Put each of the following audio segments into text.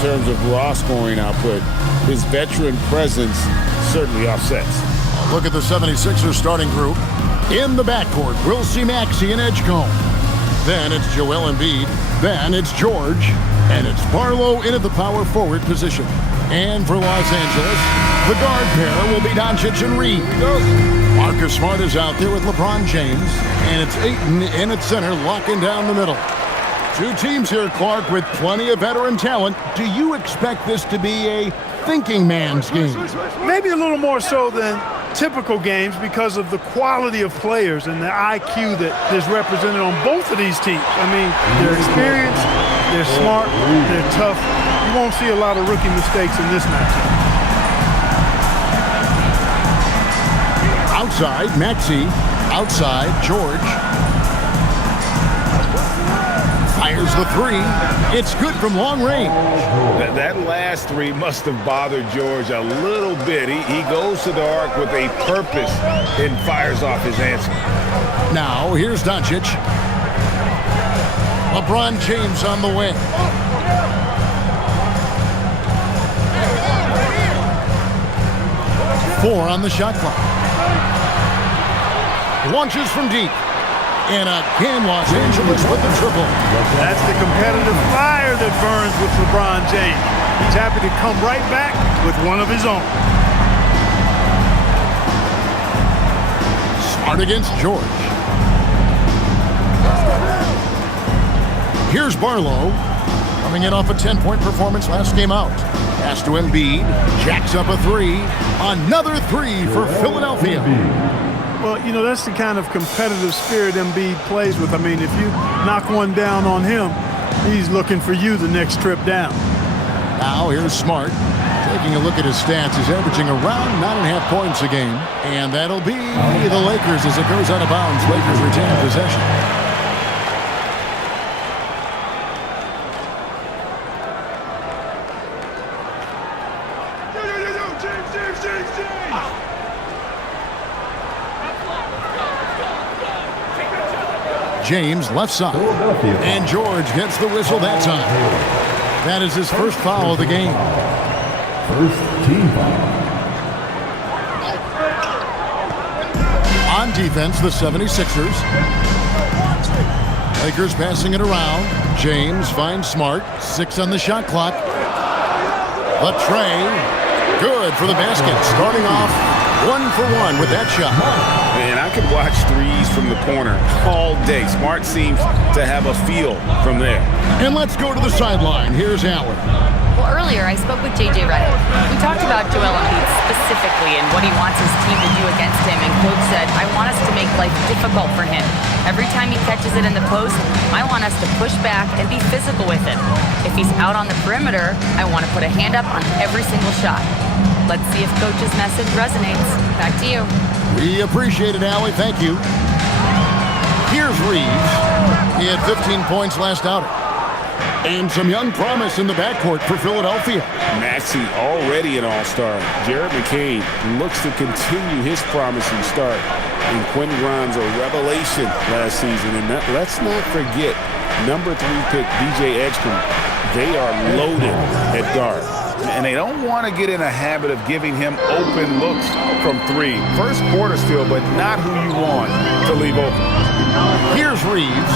terms of raw scoring output, his veteran presence certainly offsets. Look at the 76ers starting group. In the backcourt, we'll see Maxey and Edgecombe. Then it's Joel Embiid. Then it's George. And it's Barlow in at the power forward position. And for Los Angeles, the guard pair will be Doncic and Reed. Marcus Smart is out there with LeBron James. And it's Ayton in at center, locking down the middle. Two teams here, Clark, with plenty of veteran talent. Do you expect this to be a thinking man's game? Maybe a little more so than typical games because of the quality of players and the IQ that is represented on both of these teams. I mean, they're experienced, they're smart, they're tough. You won't see a lot of rookie mistakes in this matchup. Outside, Maxey. Outside, George. Fires the three. It's good from long range. That last three must have bothered George a little bit. He goes to the arc with a purpose and fires off his answer. Now, here's Doncic. LeBron James on the wing. Four on the shot clock. Launches from deep. And again, Los Angeles with the triple. That's the competitive fire that burns with LeBron James. He's happy to come right back with one of his own. Smart against George. Here's Barlow, coming in off a 10-point performance last game out. Pass to Embiid, jacks up a three. Another three for Philadelphia. Well, you know, that's the kind of competitive spirit Embiid plays with. I mean, if you knock one down on him, he's looking for you the next trip down. Now here's Smart. Taking a look at his stats, he's averaging around 9.5 points a game. And that'll be the Lakers as it goes out of bounds. Lakers retain possession. James left side. And George gets the whistle that time. That is his first foul of the game. First team foul. On defense, the 76ers. Lakers passing it around. James finds Smart. 6 on the shot clock. The tray. Good for the basket. Starting off 1 for 1 with that shot. Man, I could watch threes from the corner all day. Smart seems to have a feel from there. And let's go to the sideline. Here's Allen. Well, earlier I spoke with J.J. Redick. We talked about Joel Embiid specifically and what he wants his team to do against him. And Coach said, I want us to make life difficult for him. Every time he catches it in the post, I want us to push back and be physical with it. If he's out on the perimeter, I want to put a hand up on every single shot. Let's see if Coach's message resonates. Back to you. We appreciate it, Allie. Thank you. Here's Reeves. He had 15 points last outing. And some young promise in the backcourt for Philadelphia. Maxey already an all-star. Jared McCain looks to continue his promising start. And Quentin Grimes a revelation last season. And let's not forget number 3 pick DJ Edgecombe. They are loaded at guard. And they don't want to get in a habit of giving him open looks from 3. First quarter still, but not who you want to leave open. Here's Reeves,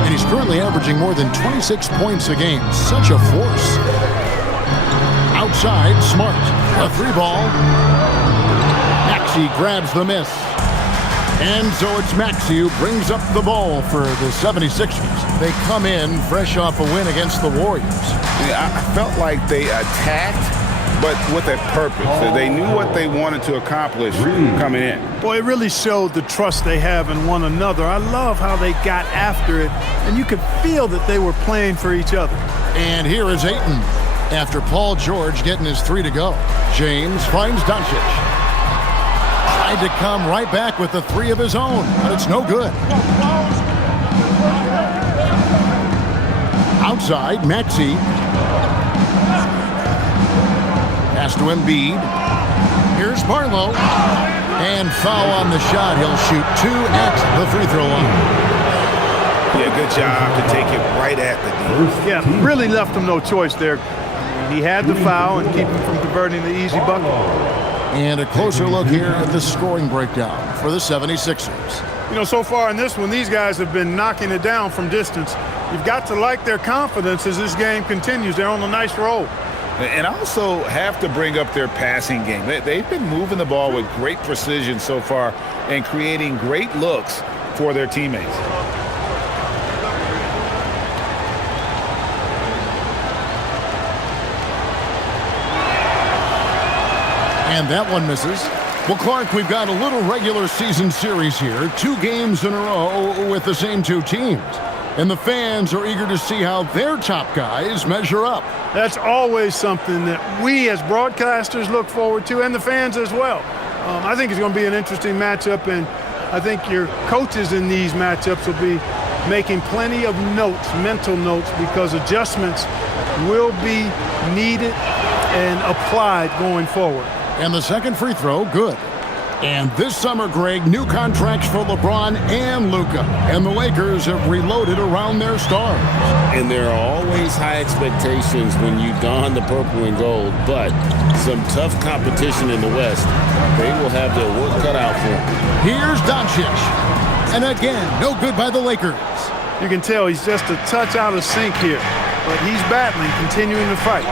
and he's currently averaging more than 26 points a game. Such a force. Outside, Smart. A 3-ball. Maxey grabs the miss. And so it's Maxey who brings up the ball for the 76ers. They come in fresh off a win against the Warriors. Yeah, I felt like they attacked, but with a purpose. They knew what they wanted to accomplish coming in. Boy, it really showed the trust they have in one another. I love how they got after it, and you could feel that they were playing for each other. And here is Ayton. After Paul George getting his 3 to go, James finds Doncic. Tried to come right back with the 3 of his own, but it's no good. Outside, Maxey. Pass to Embiid. Here's Barlow. And foul on the shot. He'll shoot 2 at the free throw line. Yeah, good job to take it right at the D. Yeah, really left them no choice there. He had the foul and keep him from converting the easy bucket. And a closer look here at the scoring breakdown for the 76ers. You know, so far in this one, these guys have been knocking it down from distance. You've got to like their confidence as this game continues. They're on a nice roll. And also have to bring up their passing game. They've been moving the ball with great precision so far and creating great looks for their teammates. And that one misses. Well, Clark, we've got a little regular season series here. 2 games in a row with the same 2 teams. And the fans are eager to see how their top guys measure up. That's always something that we as broadcasters look forward to, and the fans as well. I think it's going to be an interesting matchup, and I think your coaches in these matchups will be making plenty of notes, mental notes, because adjustments will be needed and applied going forward. And the second free throw, good. And this summer, Greg, new contracts for LeBron and Luka. And the Lakers have reloaded around their stars. And there are always high expectations when you don the purple and gold, but some tough competition in the West. They will have their work cut out for them. Here's Doncic. And again, no good by the Lakers. You can tell he's just a touch out of sync here, but he's battling, continuing to fight.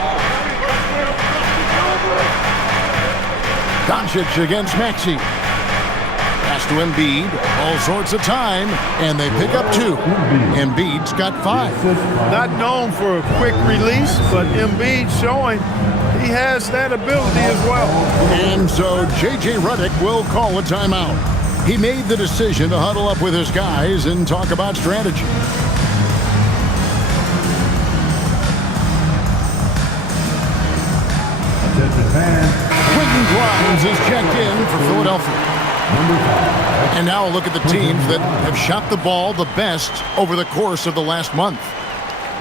Doncic against Maxey. Pass to Embiid. All sorts of time, and they pick up 2. Embiid's got 5. Not known for a quick release, but Embiid showing he has that ability as well. And so J.J. Redick will call a timeout. He made the decision to huddle up with his guys and talk about strategy. Quentin Grimes is checked in for Philadelphia. And now look at the teams that have shot the ball the best over the course of the last month.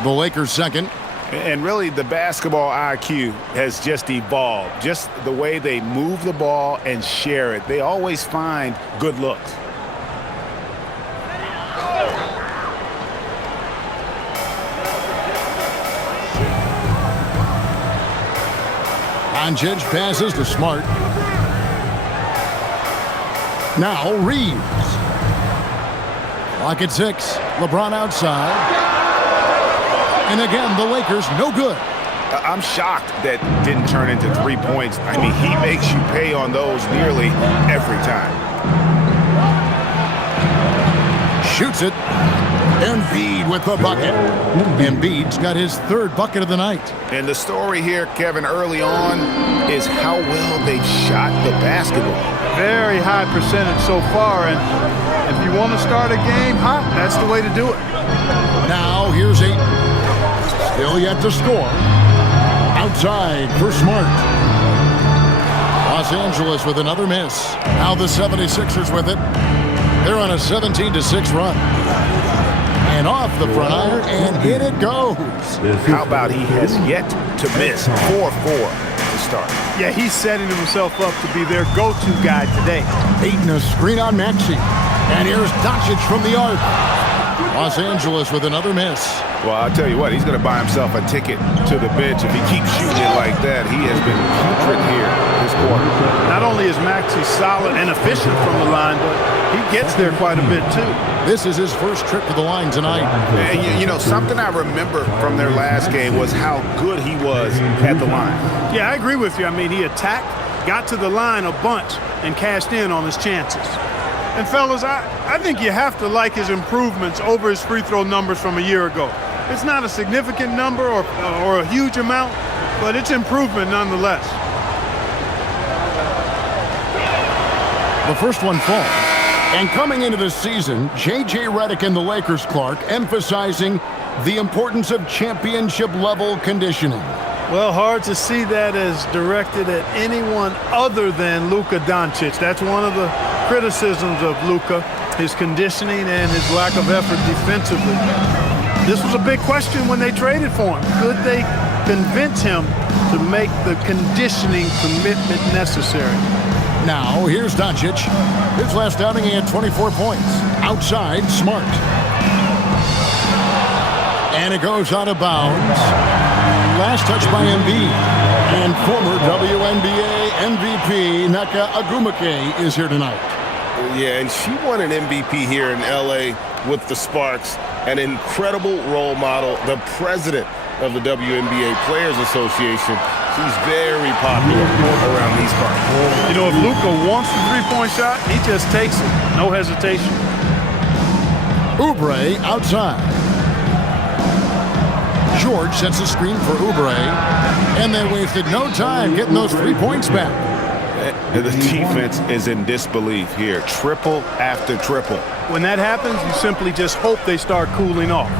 The Lakers second. And really, the basketball IQ has just evolved. Just the way they move the ball and share it. They always find good looks. Doncic passes to Smart. Now Reeves. Clock at 6. LeBron outside. And again, the Lakers no good. I'm shocked that didn't turn into 3 points. I mean, he makes you pay on those nearly every time. Shoots it. Embiid with the bucket. Embiid's got his 3rd bucket of the night. And the story here, Kevin, early on is how well they've shot the basketball. Very high percentage so far, and if you want to start a game hot, that's the way to do it. Now here's Ayton. Still yet to score. Outside for Smart. Los Angeles with another miss. Now the 76ers with it. They're on a 17-6 run. And off the front iron, and in it goes. How about he has yet to miss 4-4 to start? Yeah, he's setting himself up to be their go-to guy today. Ayton a screen on Maxey. And here's Doncic from the arc. Los Angeles with another miss. Well, I'll tell you what, he's going to buy himself a ticket to the bench. If he keeps shooting it like that, he has been putrid here this quarter. Not only is Maxey solid and efficient from the line, but he gets there quite a bit, too. This is his first trip to the line tonight. And, you know, something I remember from their last game was how good he was at the line. Yeah, I agree with you. I mean, he attacked, got to the line a bunch, and cashed in on his chances. And, fellas, I think you have to like his improvements over his free throw numbers from a year ago. It's not a significant number or a huge amount, but it's improvement nonetheless. The first one falls. And coming into the season, J.J. Redick and the Lakers, Clark, emphasizing the importance of championship-level conditioning. Well, hard to see that as directed at anyone other than Luka Doncic. That's one of the criticisms of Luka, his conditioning and his lack of effort defensively. This was a big question when they traded for him. Could they convince him to make the conditioning commitment necessary? Now, here's Doncic. His last outing, he had 24 points. Outside, Smart. And it goes out of bounds. last touch by Embiid. And former WNBA MVP Naka Agumake is here tonight. Yeah, and she won an MVP here in L.A. with the Sparks, an incredible role model, the president of the WNBA Players Association. She's very popular around these parts. You know, if Luka wants the three-point shot, he just takes it. No hesitation. Oubre outside. George sets a screen for Oubre, and they wasted no time getting those 3 points back. The defense is in disbelief here. Triple after triple. When that happens, you simply just hope they start cooling off.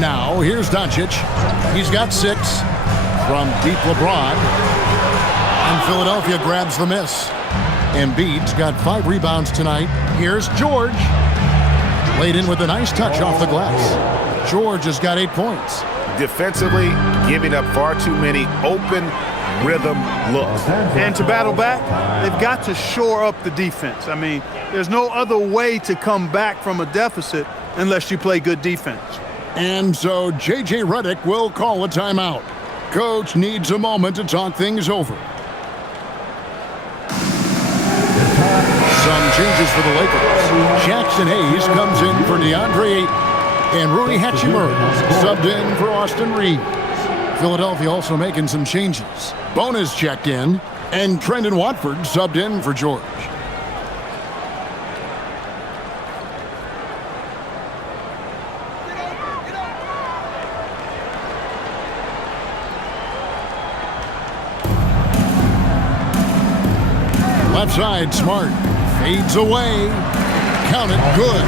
Now, here's Doncic. He's got 6 from deep LeBron. And Philadelphia grabs the miss. Embiid's got 5 rebounds tonight. Here's George. Laid in with a nice touch off the glass. George has got 8 points. Defensively, giving up far too many open rhythm looks. And to battle back, they've got to shore up the defense. I mean, there's no other way to come back from a deficit unless you play good defense. And so J.J. Redick will call a timeout. Coach needs a moment to talk things over. Some changes for the Lakers. Jackson Hayes comes in for DeAndre Ayton. And Rui Hachimura subbed in for Austin Reeves. Philadelphia also making some changes. Bonus checked in, and Trendon Watford subbed in for George. Left side, Smart. Fades away. Count it, good.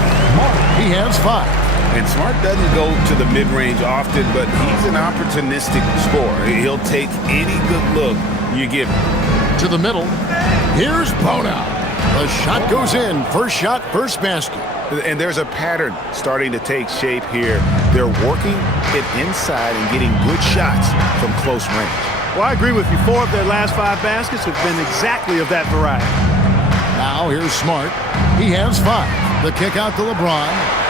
He has 5. And Smart doesn't go to the mid-range often, but he's an opportunistic scorer. He'll take any good look you give him. To the middle. Here's Bona. The shot goes in. First shot, first basket. And there's a pattern starting to take shape here. They're working it inside and getting good shots from close range. Well, I agree with you. 4 of their last 5 baskets have been exactly of that variety. Now here's Smart. He has 5. The kick out to LeBron.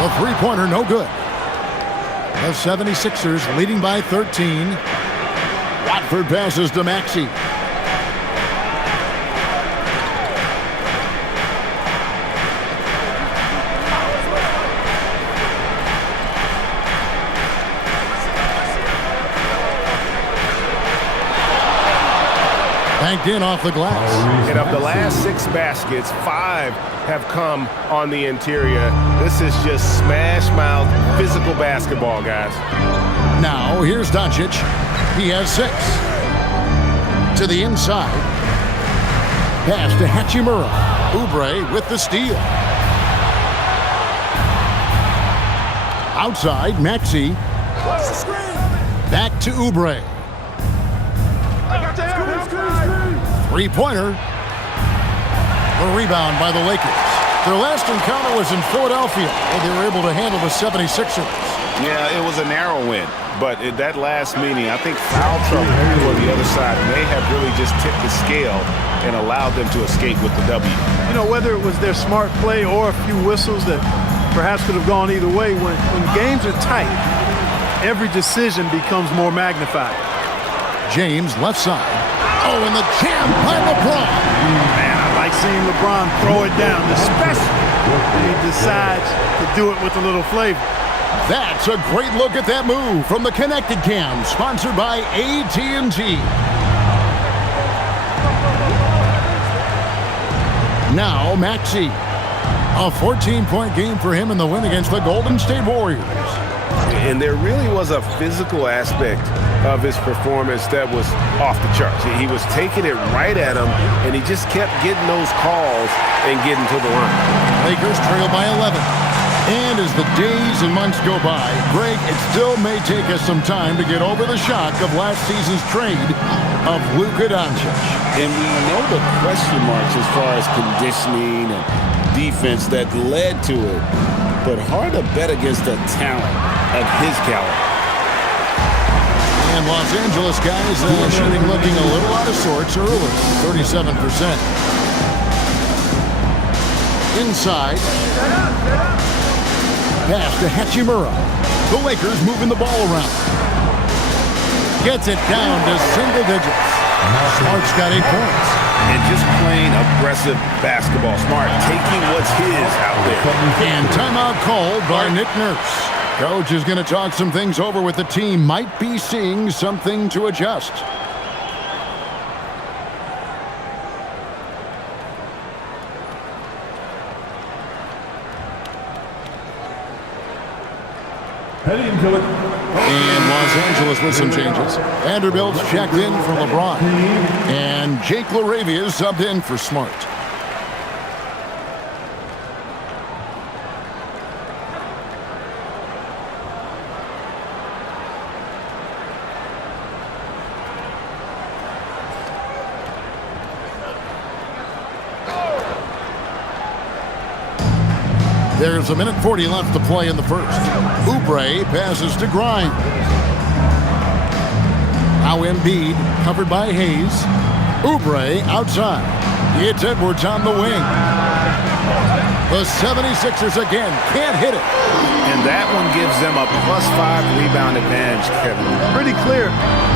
A three-pointer, no good. The 76ers leading by 13. Watford passes to Maxey. Banked in off the glass. And of the last 6 baskets, 5 have come on the interior. This is just smash-mouth physical basketball, guys. Now, here's Doncic. He has 6. To the inside. Pass to Hachimura. Oubre with the steal. Outside, Maxey. Back to Oubre. Three-pointer. A rebound by the Lakers. Their last encounter was in Philadelphia, where they were able to handle the 76ers. Yeah, it was a narrow win, but at that last meeting, I think foul trouble on the other side may have really just tipped the scale and allowed them to escape with the W. You know, whether it was their smart play or a few whistles that perhaps could have gone either way, when games are tight, every decision becomes more magnified. James, left side. Oh, and the jam by LeBron. Man, I like seeing LeBron throw it down, especially when he decides to do it with a little flavor. That's a great look at that move from the Connecticut Cam, sponsored by AT&T. Now, Maxey. A 14-point game for him in the win against the Golden State Warriors. And there really was a physical aspect of his performance that was off the charts. He was taking it right at him, and he just kept getting those calls and getting to the line. Lakers trail by 11. And as the days and months go by, Greg, it still may take us some time to get over the shock of last season's trade of Luka Doncic. And we know the question marks as far as conditioning and defense that led to it, but hard to bet against a talent of his caliber. And Los Angeles guys shooting looking a little out of sorts early, 37%. Inside. Pass to Hachimura. The Lakers moving the ball around. Gets it down to single digits. Smart's got 8 points. And just playing aggressive basketball. Smart taking what's his out there. And timeout called by Nick Nurse. Coach is going to talk some things over with the team. Might be seeing something to adjust. Heading to it. And Los Angeles with some changes. Vanderbilt's checked in for LeBron. And Jake LaRavia is subbed in for Smart. There's 1:40 left to play in the first. Oubre passes to Grimes. Now Embiid covered by Hayes. Oubre outside. It's Edwards on the wing. The 76ers again can't hit it. And that one gives them a +5 rebound advantage, Kevin. Pretty clear.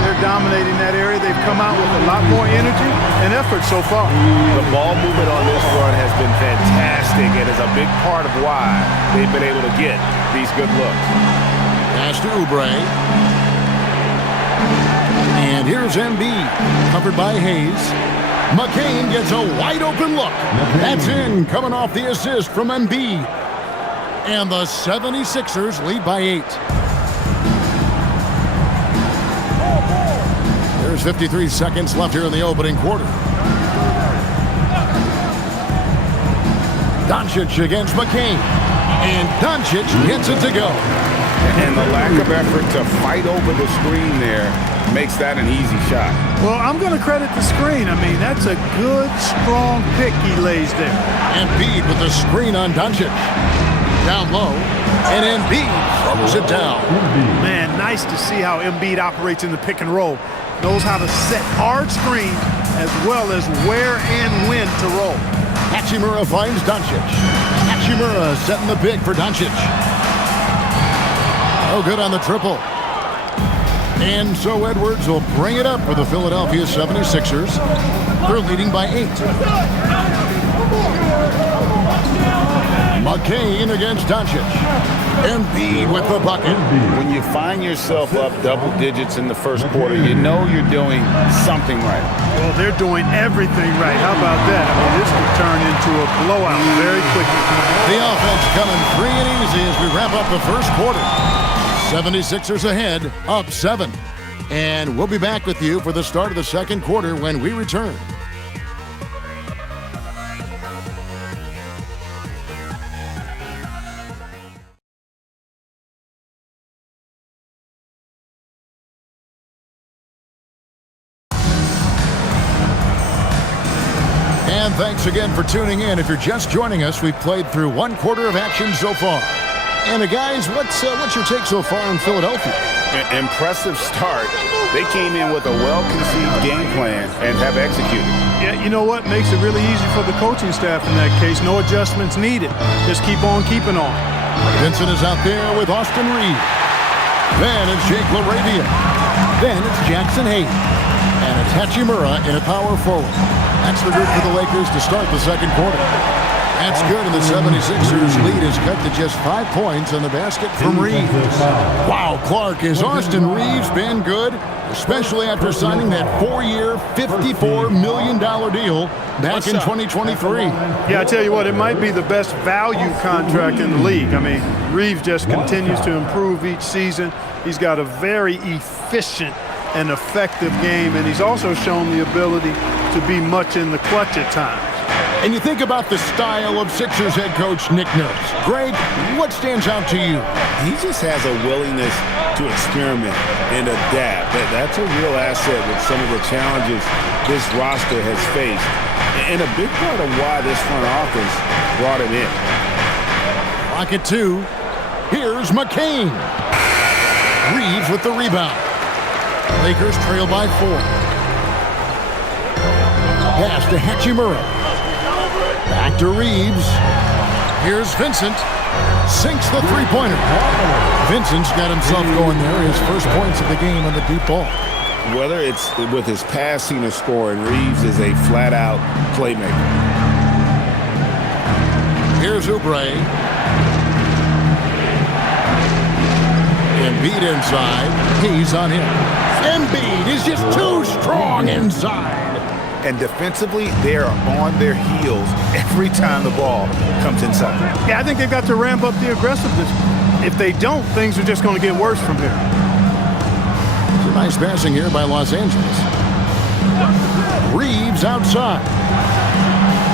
They're dominating that area. They've come out with a lot more energy and effort so far. The ball movement on this run has been fantastic. It is a big part of why they've been able to get these good looks. Pass to Oubre. And here's Embiid, covered by Hayes. McCain gets a wide-open look. That's in, coming off the assist from Embiid. And the 76ers lead by 8. There's 53 seconds left here in the opening quarter. Doncic against McCain. And Doncic gets it to go. And the lack of effort to fight over the screen there makes that an easy shot. Well, I'm going to credit the screen. I mean, that's a good, strong pick he lays there. Embiid with the screen on Doncic. Down low. And Embiid throws it down. Man, nice to see how Embiid operates in the pick and roll. Knows how to set hard screens as well as where and when to roll. Hachimura finds Doncic. Hachimura setting the pick for Doncic. No good on the triple. And so Edwards will bring it up for the Philadelphia 76ers. They're leading by 8. McCain against Doncic. Embiid with the bucket. When you find yourself up double digits in the first quarter, you know you're doing something right. Well, they're doing everything right. How about that? I mean, this could turn into a blowout very quickly. The offense coming free and easy as we wrap up the first quarter. 76ers ahead, up 7. And we'll be back with you for the start of the second quarter when we return. And thanks again for tuning in. If you're just joining us, we've played through one quarter of action so far. And guys, what's your take so far on Philadelphia? Impressive start. They came in with a well-conceived game plan and have executed. Yeah, you know what? Makes it really easy for the coaching staff in that case. No adjustments needed. Just keep on keeping on. Vincent is out there with Austin Reed. Then it's Jake LaRavia. Then it's Jackson Hayes. And it's Hachimura in a power forward. That's the group for the Lakers to start the second quarter. That's good, and the 76ers lead is cut to just 5 points on the basket from Reeves. Wow, Clark, has Austin Reeves been good, especially after signing that 4-year, $54 million deal back in 2023? Yeah, I tell you what, it might be the best value contract in the league. I mean, Reeves just continues to improve each season. He's got a very efficient and effective game, and he's also shown the ability to be much in the clutch at times. And you think about the style of Sixers head coach Nick Nurse. Greg, what stands out to you? He just has a willingness to experiment and adapt. That's a real asset with some of the challenges this roster has faced. And a big part of why this front office brought him in. Rocket 2. Here's McCain. Reeves with the rebound. Lakers trail by 4. Pass to Hachimura. Back to Reeves. Here's Vincent. sinks the three-pointer. Vincent's got himself going there. His first points of the game on the deep ball. Whether it's with his passing or scoring, Reeves is a flat-out playmaker. Here's Oubre. Embiid inside. He's on him. Embiid is just too strong inside. And defensively, they are on their heels every time the ball comes inside. Yeah, I think they've got to ramp up the aggressiveness. If they don't, things are just going to get worse from here. It's a nice passing here by Los Angeles. Reeves outside.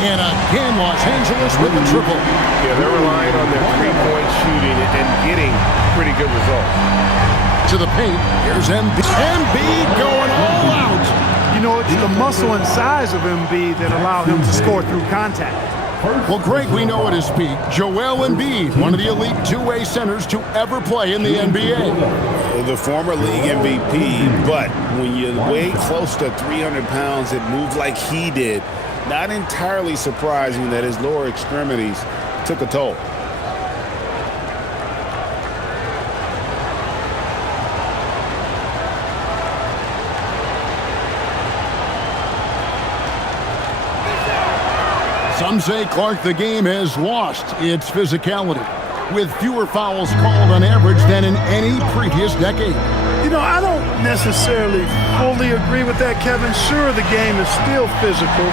And again, Los Angeles with the triple. Yeah, they're relying on their three-point shooting and getting pretty good results. To the paint, here's Embiid. Embiid going all out. You know, it's the muscle and size of Embiid that allow him to score through contact. Well, Greg, we know at his peak, Joel Embiid, one of the elite two-way centers to ever play in the NBA. The former league MVP, but when you weigh close to 300 pounds and move like he did, not entirely surprising that his lower extremities took a toll. Some say, Clark, the game has lost its physicality, with fewer fouls called on average than in any previous decade. You know, I don't necessarily fully agree with that, Kevin. Sure, the game is still physical.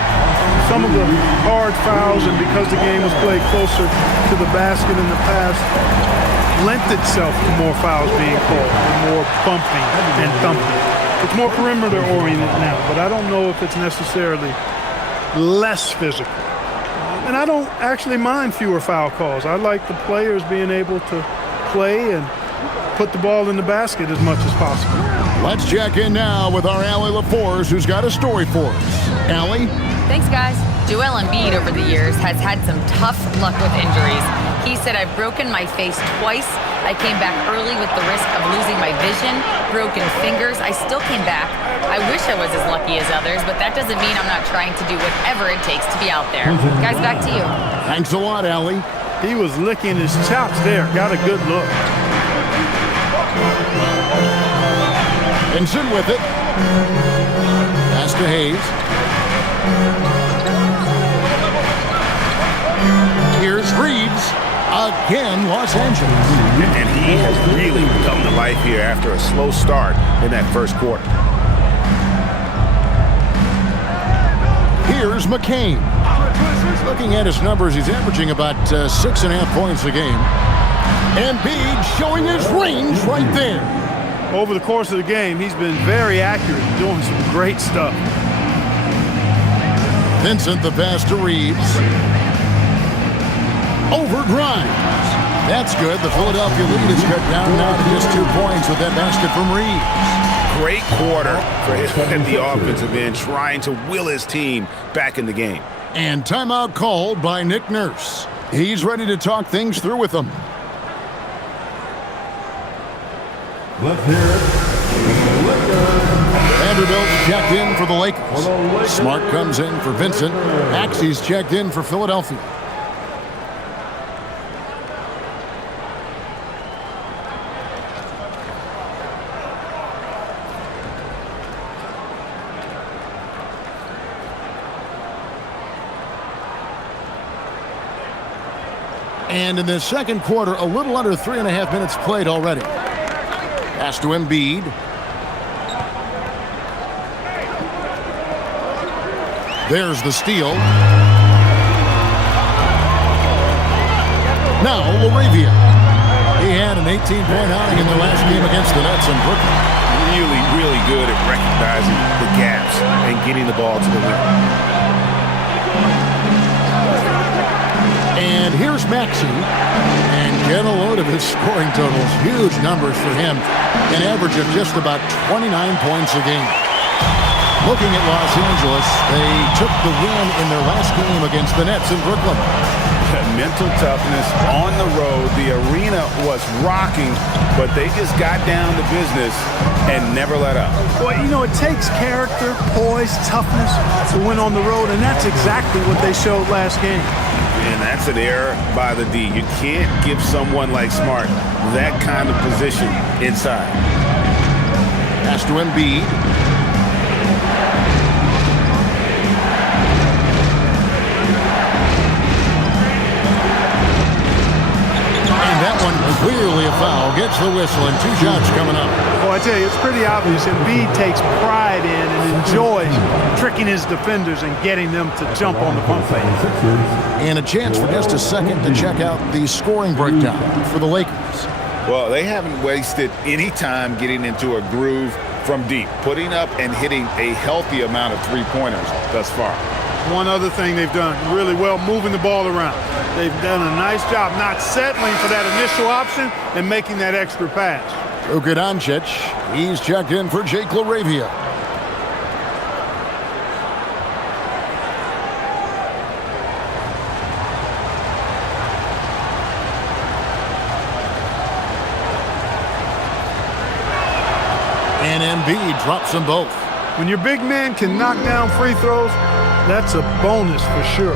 Some of the hard fouls, and because the game was played closer to the basket in the past, lent itself to more fouls being called, and more bumping and thumping. It's more perimeter-oriented now, but I don't know if it's necessarily less physical. And I don't actually mind fewer foul calls. I like the players being able to play and put the ball in the basket as much as possible. Let's check in now with our Allie LaForce, who's got a story for us. Allie? Thanks, guys. Joel Embiid over the years has had some tough luck with injuries. He said, "I've broken my face twice. I came back early with the risk of losing my vision, broken fingers. I still came back. I wish I was as lucky as others, but that doesn't mean I'm not trying to do whatever it takes to be out there." Guys, back to you. Thanks a lot, Allie. He was licking his chops there. Got a good look. Vincent with it. Pass to Hayes. Here's Reeves. Again, Los Angeles. And he has really come to life here after a slow start in that first quarter. Here's McCain. Looking at his numbers, he's averaging about 6.5 points a game. Embiid showing his range right there. Over the course of the game, he's been very accurate, doing some great stuff. Vincent, the pass to Reeves. Over Grimes. That's good. The Philadelphia lead is cut down now to just 2 points with that basket from Reeves. Great quarter for him at the offensive end, trying to will his team back in the game. And timeout called by Nick Nurse. He's ready to talk things through with them. Let's hear it. Vanderbilt checked in for the Lakers. Smart comes in for Vincent. Maxey's checked in for Philadelphia. And in the second quarter, a little under 3.5 minutes played already. Pass to Embiid. There's the steal. Now Laravia. He had an 18-point outing in the last game against the Nets in Brooklyn. Really, really good at recognizing the gaps and getting the ball to the rim. And here's Maxey. And get a load of his scoring totals. Huge numbers for him. An average of just about 29 points a game. Looking at Los Angeles, they took the win in their last game against the Nets in Brooklyn. Mental toughness on the road. The arena was rocking, but they just got down to business and never let up. Well, you know, it takes character, poise, toughness to win on the road, and that's exactly what they showed last game. And And that's an error by the D. You can't give someone like Smart that kind of position inside. Pass to Embiid. And that one clearly a foul. Gets the whistle and 2 shots coming up. Well, I tell you, it's pretty obvious. Embiid takes pride in and enjoys tricking his defenders and getting them to jump on the pump fake. And a chance for just a second to check out the scoring breakdown for the Lakers. Well, they haven't wasted any time getting into a groove from deep, putting up and hitting a healthy amount of three-pointers thus far. One other thing they've done really well, moving the ball around. They've done a nice job not settling for that initial option and making that extra pass. Luka Doncic, he's checked in for Jake LaRavia. And Embiid drops them both. When your big man can knock down free throws, that's a bonus for sure.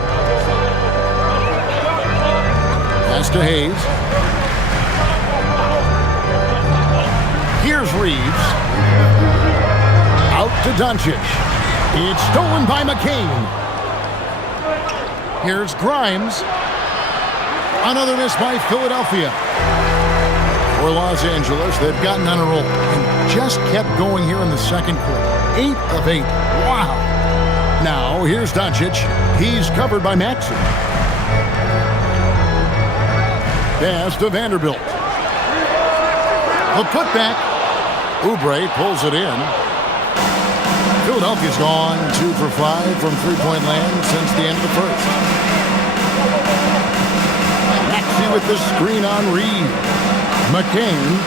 Pass to Hayes. Here's Reeves. Out to Doncic. It's stolen by McCain. Here's Grimes. Another miss by Philadelphia. For Los Angeles, they've gotten on a roll and just kept going here in the second quarter. 8 of 8. Wow. Now, here's Doncic. He's covered by Maxey. Pass to Vanderbilt. The putback. Oubre pulls it in. Philadelphia's gone 2 for 5 from three-point land since the end of the first. Maxey with the screen on Reed. McCain.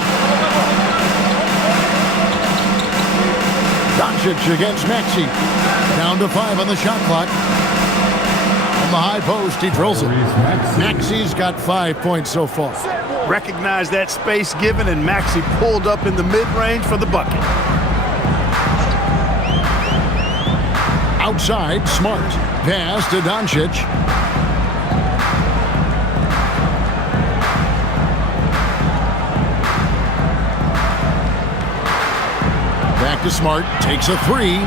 Doncic against Maxey. Down to 5 on the shot clock. From the high post, he drills it. Maxey's got 5 points so far. Recognized that space given, and Maxey pulled up in the mid-range for the bucket. Outside, Smart. Pass to Doncic. Back to Smart. Takes a 3.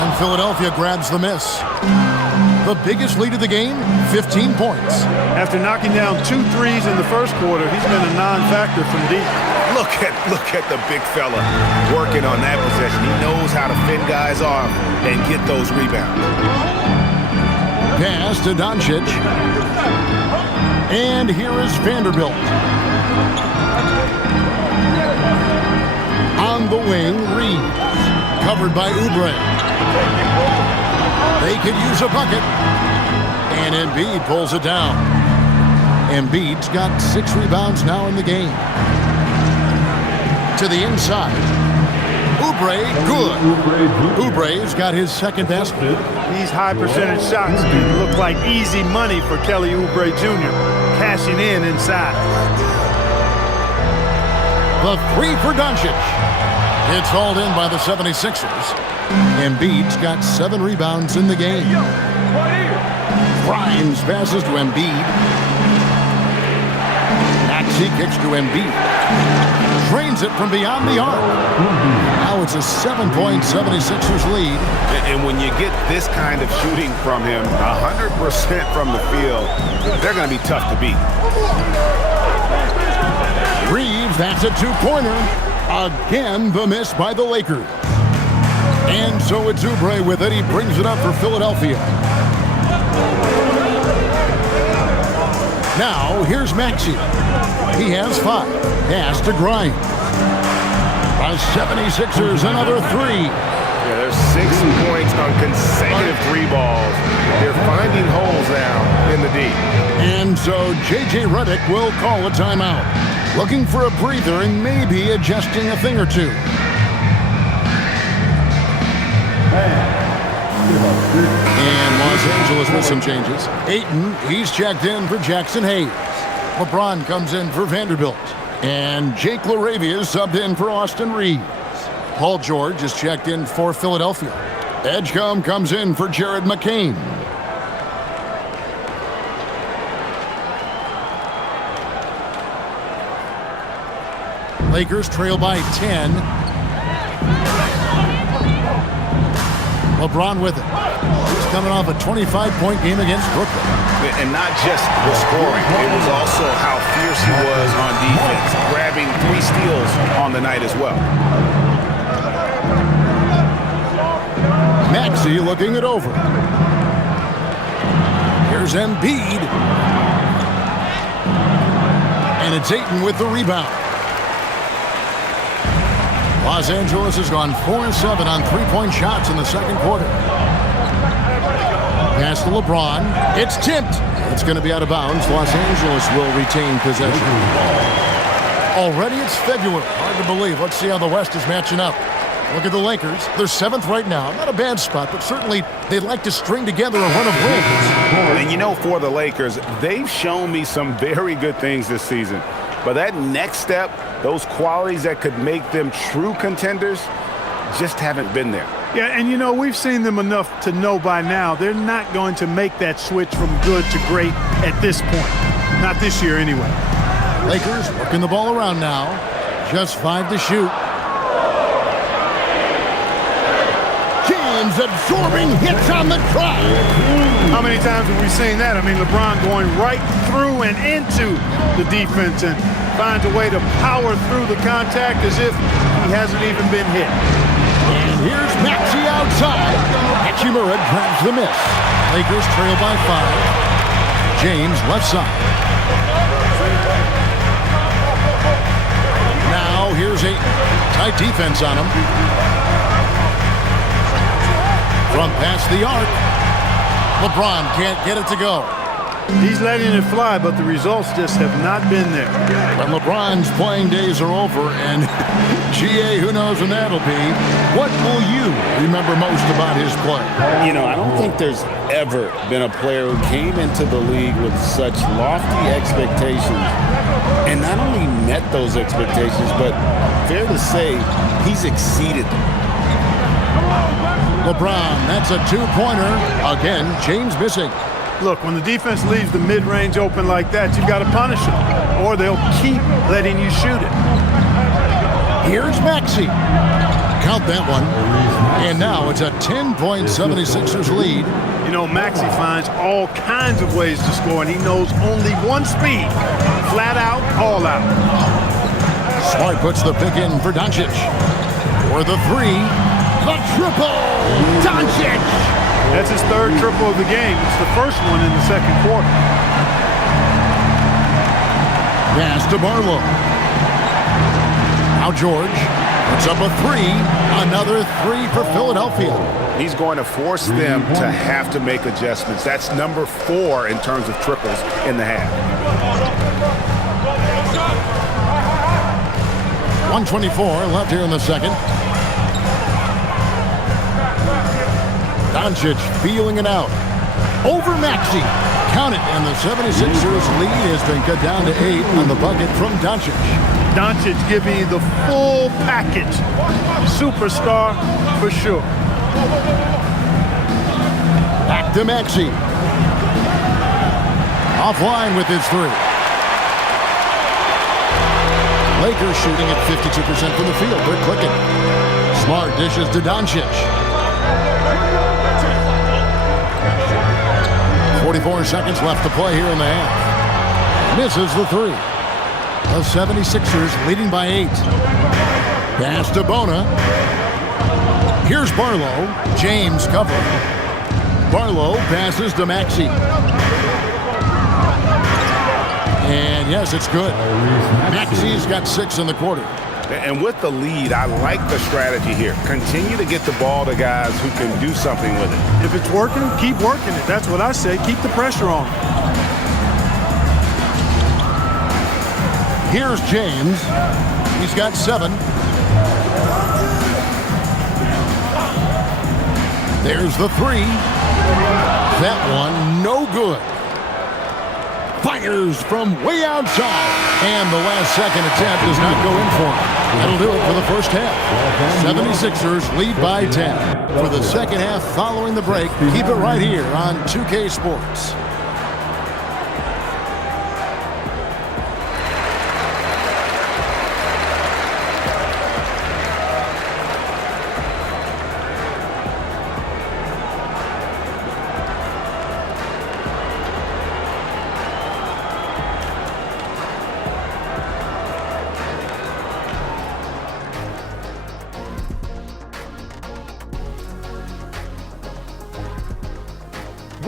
And Philadelphia grabs the miss. The biggest lead of the game, 15 points. After knocking down 2 threes in the first quarter, he's been a non-factor from deep. Look at the big fella working on that possession. He knows how to fend guys off and get those rebounds. Pass to Doncic. And here is Vanderbilt. On the wing, Reeves. Covered by Oubre. They could use a bucket. And Embiid pulls it down. Embiid's got 6 rebounds now in the game. To the inside. Oubre, good. Oubre's got his second basket. These high percentage shots can look like easy money for Kelly Oubre Jr. Cashing in inside. The 3 for Doncic. It's hauled in by the 76ers. Embiid's got 7 rebounds in the game. Grimes passes to Embiid. Maxey kicks to Embiid. Drains it from beyond the arc. Now it's a 7-point 76ers lead. And when you get this kind of shooting from him, 100% from the field, they're going to be tough to beat. Reeves, that's a 2-pointer. Again, the miss by the Lakers. And so it's Oubre with it. He brings it up for Philadelphia. Now, here's Maxey. He has 5. Pass to Grimes. The 76ers, another 3. Yeah, there's 6 points on consecutive 3 balls. They're finding holes now in the D. And so J.J. Redick will call a timeout. Looking for a breather and maybe adjusting a thing or two. And Los Angeles with some changes. Ayton, he's checked in for Jackson Hayes. LeBron comes in for Vanderbilt. And Jake LaRavia is subbed in for Austin Reeves. Paul George is checked in for Philadelphia. Edgecombe comes in for Jared McCain. Lakers trail by 10. LeBron with it. He's coming off a 25-point game against Brooklyn. And not just the scoring. It was also how fierce he was on defense, grabbing 3 steals on the night as well. Maxey looking it over. Here's Embiid. And it's Ayton with the rebound. Los Angeles has gone 4-7 on three-point shots in the second quarter. Pass to LeBron. It's tipped. It's going to be out of bounds. Los Angeles will retain possession. Already it's February. Hard to believe. Let's see how the West is matching up. Look at the Lakers. They're 7th right now. Not a bad spot, but certainly they'd like to string together a run of wins. And you know, for the Lakers, they've shown me some very good things this season. But that next step, those qualities that could make them true contenders, just haven't been there. Yeah, and you know, we've seen them enough to know by now they're not going to make that switch from good to great at this point. Not this year anyway. Lakers working the ball around now. Just 5 to shoot. James absorbing hits on the drive. How many times have we seen that? I mean, LeBron going right through and into the defense and finds a way to power through the contact as if he hasn't even been hit. And here's Maxey outside. Hachimura grabs the miss. Lakers trail by 5. James left side. Now here's a tight defense on him. From past the arc. LeBron can't get it to go. He's letting it fly, but the results just have not been there. When LeBron's playing days are over, and GA, who knows when that'll be, what will you remember most about his play? You know, I don't think there's ever been a player who came into the league with such lofty expectations and not only met those expectations, but fair to say, he's exceeded them. LeBron, that's a 2-pointer. Again, James missing. Look, when the defense leaves the mid-range open like that, you've got to punish them, or they'll keep letting you shoot it. Here's Maxey. Count that one. And now it's a 10-point 76ers lead. You know, Maxey finds all kinds of ways to score, and he knows only one speed. Flat out, all out. Smart puts the pick in for Doncic. For the 3. The triple! Doncic! That's his 3rd triple of the game. It's the first one in the second quarter. Pass to Barlow. Now George puts up a 3. Another 3 for Philadelphia. He's going to force them to have to make adjustments. That's number 4 in terms of triples in the half. 1:24 left here in the second. Doncic feeling it out. Over Maxey. Count it, and the 76ers lead has been cut down to 8 on the bucket from Doncic. Doncic giving you the full package. Superstar for sure. Back to Maxey. Offline with his 3. Lakers shooting at 52% from the field. They're clicking. Smart dishes to Doncic. 44 seconds left to play here in the half. Misses the 3. The 76ers leading by 8. Pass to Bona. Here's Barlow. James covering. Barlow passes to Maxey. And yes, it's good. Maxey's got 6 in the quarter. And with the lead, I like the strategy here. Continue to get the ball to guys who can do something with it. If it's working, keep working it. That's what I say. Keep the pressure on. Here's James. He's got 7. There's the 3. That one, no good. Fires from way outside. And the last second attempt does not go in for him. That'll do it for the first half. 76ers lead by 10. For the second half following the break, keep it right here on 2K Sports.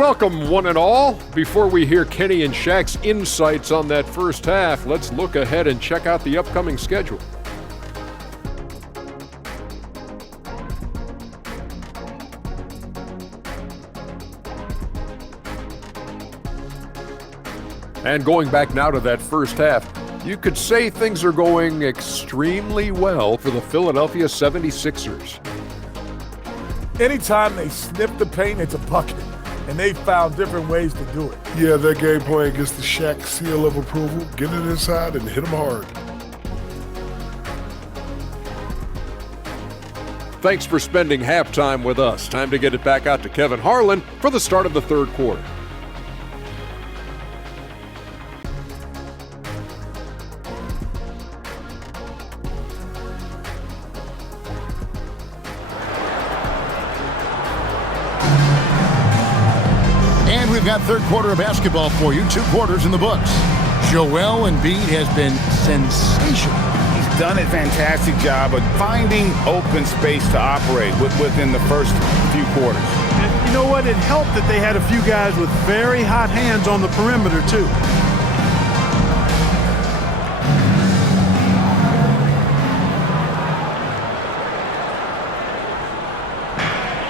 Welcome, one and all. Before we hear Kenny and Shaq's insights on that first half, let's look ahead and check out the upcoming schedule. And going back now to that first half, you could say things are going extremely well for the Philadelphia 76ers. Anytime they sniff the paint, it's a bucket. And they found different ways to do it. Yeah, their game plan gets the Shaq seal of approval. Get it inside and hit them hard. Thanks for spending halftime with us. Time to get it back out to Kevin Harlan for the start of the third quarter. We've got third quarter of basketball for you. 2 quarters in the books. Joel Embiid has been sensational. He's done a fantastic job of finding open space to operate within the first few quarters. And you know what? It helped that they had a few guys with very hot hands on the perimeter, too.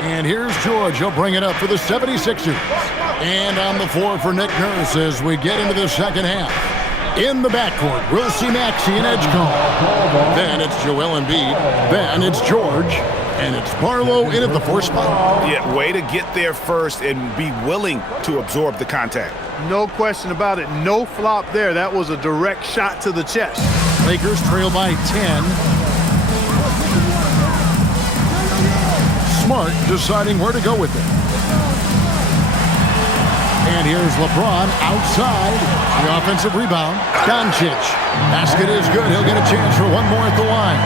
And here's George. He'll bring it up for the 76ers. And on the floor for Nick Nurse as we get into the second half. In the backcourt, we'll see Maxey and Edgecombe. Then it's Joel Embiid. Then it's George. And it's Barlow in at the 4th spot. Yeah, way to get there first and be willing to absorb the contact. No question about it. No flop there. That was a direct shot to the chest. Lakers trail by 10. Smart deciding where to go with it. And here's LeBron outside. The offensive rebound. Doncic. Basket is good. He'll get a chance for one more at the line.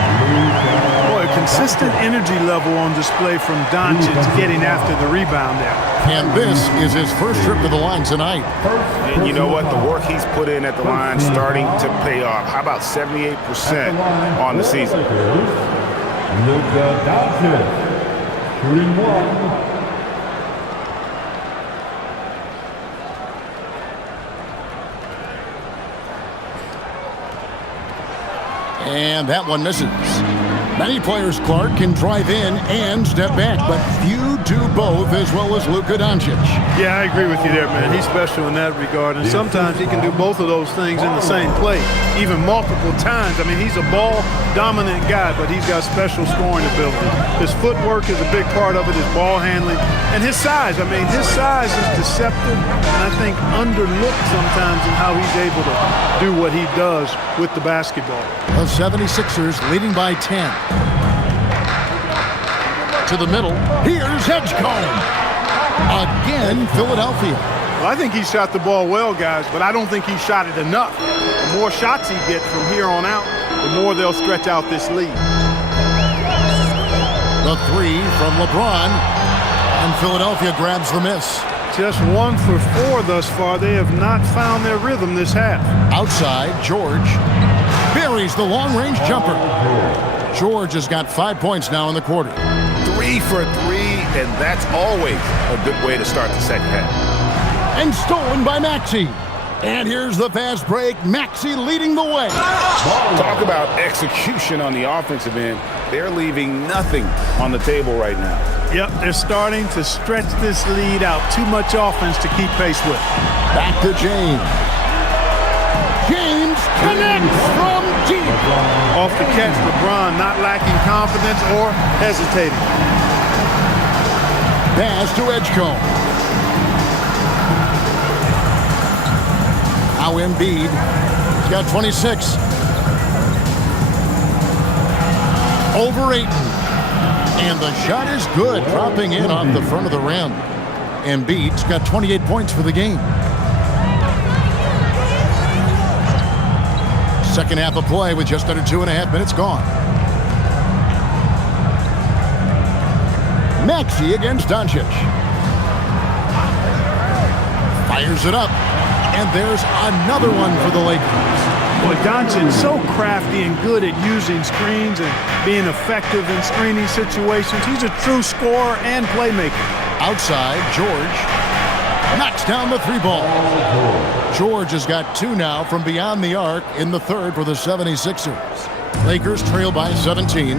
Boy, a consistent energy level on display from Doncic getting after the rebound there. And this is his first trip to the line tonight. And you know what? The work he's put in at the line starting to pay off. How about 78% on the season? Luka Doncic, shooting 1. And that one misses. Many players, Clark, can drive in and step back, but few do both as well as Luka Doncic. Yeah, I agree with you there, man. He's special in that regard, and sometimes he can do both of those things in the same play, even multiple times. I mean, he's a ball-dominant guy, but he's got special scoring ability. His footwork is a big part of it, his ball handling, and his size. I mean, his size is deceptive, and I think underlooked sometimes in how he's able to do what he does with the basketball. The 76ers leading by 10. To the middle. Here's Edgecombe. Again, Philadelphia. Well, I think he shot the ball well, guys, but I don't think he shot it enough. The more shots he gets from here on out, the more they'll stretch out this lead. The 3 from LeBron, and Philadelphia grabs the miss. Just 1 for 4 thus far. They have not found their rhythm this half. Outside, George buries the long-range jumper. George has got 5 points now in the quarter. 3 for 3, and that's always a good way to start the second half. And stolen by Maxey. And here's the fast break. Maxey leading the way. Talk about execution on the offensive end. They're leaving nothing on the table right now. Yep, they're starting to stretch this lead out. Too much offense to keep pace with. Back to James. James connects from deep. Off the catch, LeBron not lacking confidence or hesitating. Pass to Edgecombe. Now Embiid. He's got 26. Over Ayton. And the shot is good, dropping in off the front of the rim. Embiid's got 28 points for the game. Second half of play with just under 2.5 minutes gone. Maxey against Doncic. Fires it up. And there's another one for the Lakers. Boy, Doncic so crafty and good at using screens and being effective in screening situations. He's a true scorer and playmaker. Outside, George. Knocks down the three ball. George has got 2 now from beyond the arc in the third for the 76ers. Lakers trail by 17.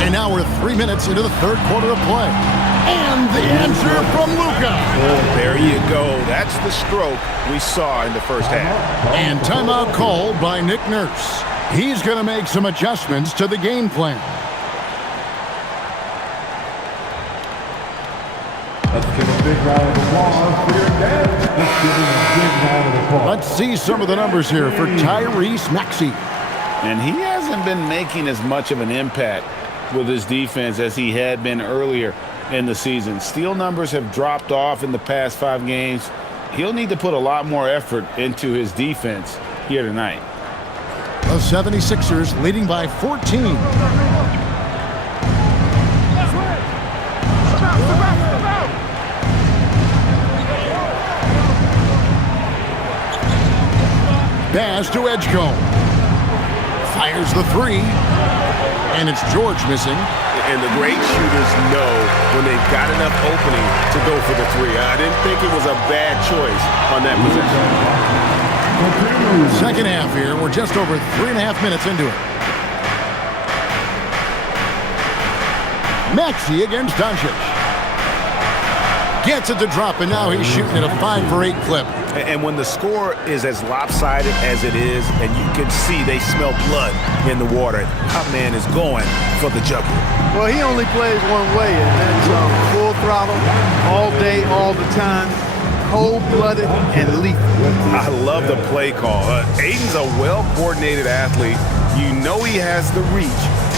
And now we're 3 minutes into the third quarter of play. And the answer from Luka. There you go. That's the stroke we saw in the first half. And timeout called by Nick Nurse. He's going to make some adjustments to the game plan. Let's give a big round of applause for your dad. Let's give him a big round of applause. Let's see some of the numbers here for Tyrese Maxey. And he hasn't been making as much of an impact with his defense as he had been earlier in the season. Steal numbers have dropped off in the past 5 games. He'll need to put a lot more effort into his defense here tonight. The 76ers leading by 14. Pass to Edgecombe. Fires the 3. And it's George missing. And the great shooters know when they've got enough opening to go for the 3. I didn't think it was a bad choice on that possession. Second half here. We're just over 3.5 minutes into it. Maxey against Doncic. Gets it to drop, and now he's shooting at a 5 for 8 clip. And when the score is as lopsided as it is, and you can see they smell blood in the water, our man is going for the jugular. Well, he only plays one way, and that's full throttle, all day, all the time, cold-blooded and lethal. I love the play call. Aiden's a well-coordinated athlete. You know he has the reach.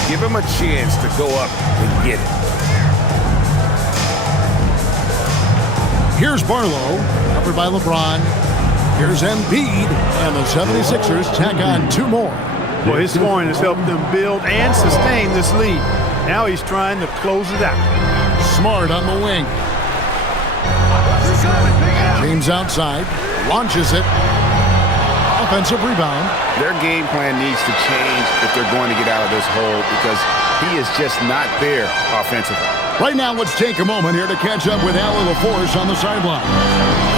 Give him a chance to go up and get it. Here's Barlow, covered by LeBron. Here's Embiid, and the 76ers tack on 2 more. Well, his scoring has helped them build and sustain this lead. Now he's trying to close it out. Smart on the wing. James outside, launches it. Offensive rebound. Their game plan needs to change if they're going to get out of this hole because he is just not there offensively. Right now, let's take a moment here to catch up with Allie LaForce on the sideline.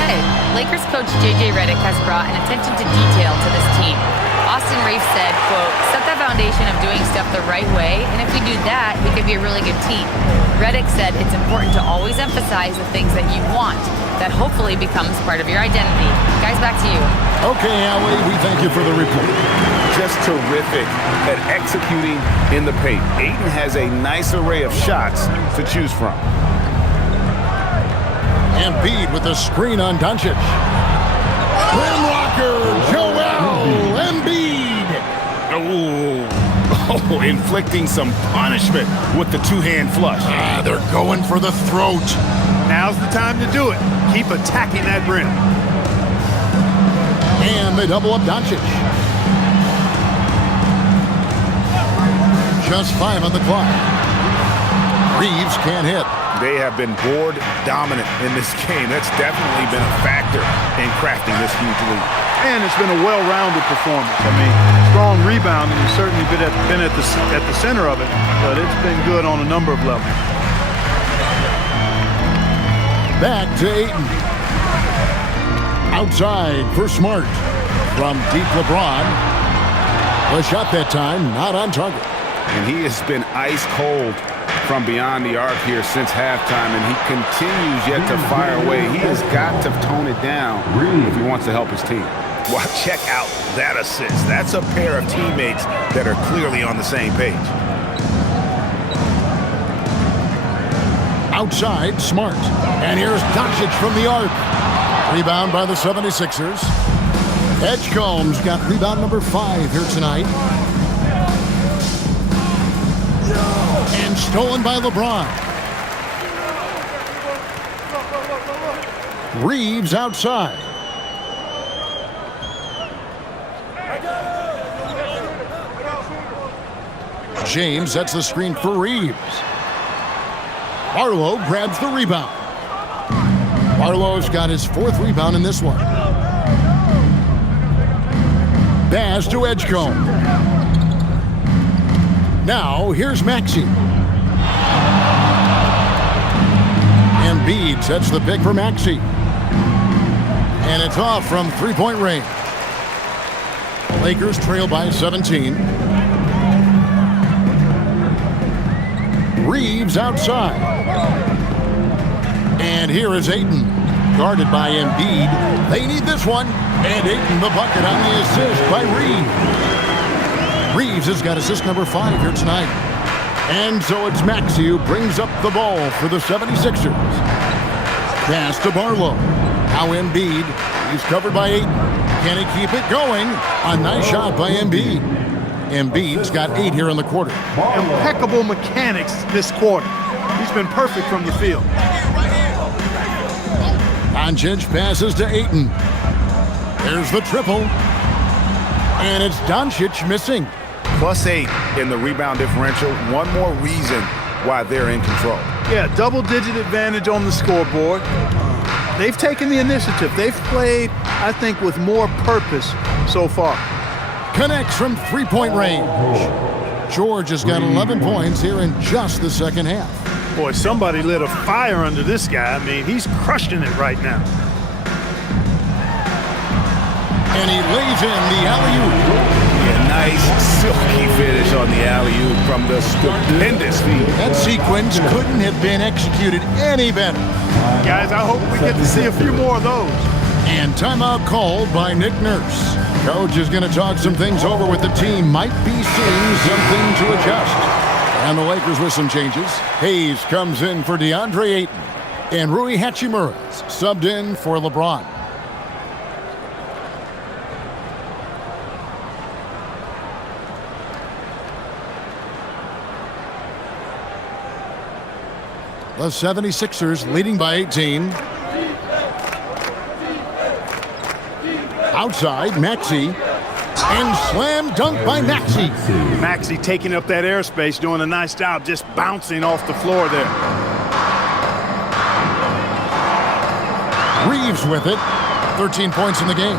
Hey, Lakers coach J.J. Redick has brought an attention to detail to this team. Austin Reeves said, quote, set the foundation of doing stuff the right way, and if we do that, we could be a really good team. Redick said it's important to always emphasize the things that you want. That hopefully becomes part of your identity. Guys, back to you. Okay, Allie, we thank you for the report. Just terrific at executing in the paint. Aiden has a nice array of shots to choose from. Embiid with the screen on Doncic. Rim rocker, Joel Embiid. Oh, inflicting some punishment with the 2-hand flush. They're going for the throat. Now's the time to do it. Keep attacking that rim. And they double up Doncic. Just 5 on the clock. Reeves can't hit. They have been board dominant in this game. That's definitely been a factor in crafting this huge lead. And it's been a well-rounded performance. I mean, strong rebounding has certainly been at the center of it, but it's been good on a number of levels. Back to Ayton. Outside for Smart. From deep LeBron. The shot that time, not on target. And he has been ice cold from beyond the arc here since halftime, and he continues yet to fire away. He has got to tone it down if he wants to help his team. Well, check out that assist. That's a pair of teammates that are clearly on the same page. Outside, Smart. And here's Doncic from the arc. Rebound by the 76ers. Edgecombe's got rebound number 5 here tonight. And stolen by LeBron. Reeves outside. James sets the screen for Reeves. Barlow grabs the rebound. Barlow's got his 4th rebound in this one. Pass to Edgecombe. Now, here's Maxey. Embiid sets the pick for Maxey. And it's off from three-point range. Lakers trail by 17. Reeves outside. And here is Ayton, guarded by Embiid. They need this one. And Ayton the bucket on the assist by Reeves. Reeves has got assist number 5 here tonight. And so it's Maxey who brings up the ball for the 76ers. Pass to Barlow. Now Embiid. He's covered by Ayton. Can he keep it going? A nice shot by Embiid. Embiid's got 8 here in the quarter. Impeccable mechanics this quarter. He's been perfect from the field. Doncic passes to Ayton. There's the triple. And it's Doncic missing. +8 in the rebound differential. One more reason why they're in control. Yeah, double-digit advantage on the scoreboard. They've taken the initiative. They've played, I think, with more purpose so far. Connects from three-point range. George has got 11 points here in just the second half. Boy, somebody lit a fire under this guy. I mean, he's crushing it right now. And he lays in the alley-oop. Yeah, nice silky finish on the alley-oop from the stupendous feed. That sequence couldn't have been executed any better. Guys, I hope we get to see a few more of those. And timeout called by Nick Nurse. Coach is going to talk some things over with the team. Might be seeing something to adjust. And the Lakers with some changes. Hayes comes in for DeAndre Ayton. And Rui Hachimura's subbed in for LeBron. The 76ers leading by 18. Outside, Maxey. And slam dunk by Maxey. Maxey taking up that airspace, doing a nice job just bouncing off the floor there. Reeves with it. 13 points in the game.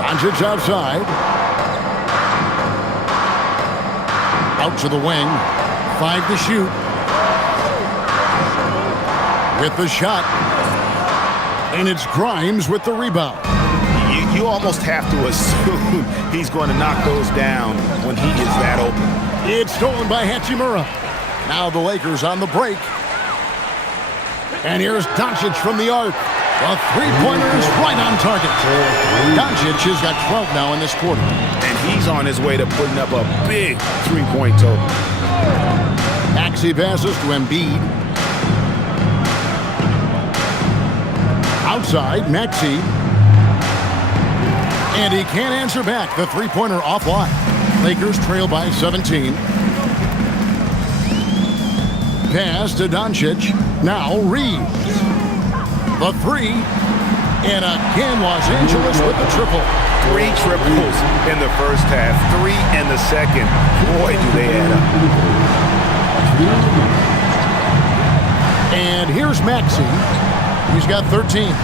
Doncic outside. Out to the wing. 5 to shoot. With the shot. And it's Grimes with the rebound. You almost have to assume he's going to knock those down when he is that open. It's stolen by Hachimura. Now the Lakers on the break. And here's Doncic from the arc. The three-pointer is right on target. Doncic has got 12 now in this quarter. And he's on his way to putting up a big three-point total. Maxey passes to Embiid. Outside, Maxey. And he can't answer back. The three-pointer offline. Lakers trail by 17. Pass to Doncic. Now Reeves. The three. And again, Los Angeles with the triple. 3 triples in the first half, 3 in the second. Boy, do they add up. And here's Maxey. He's got 13.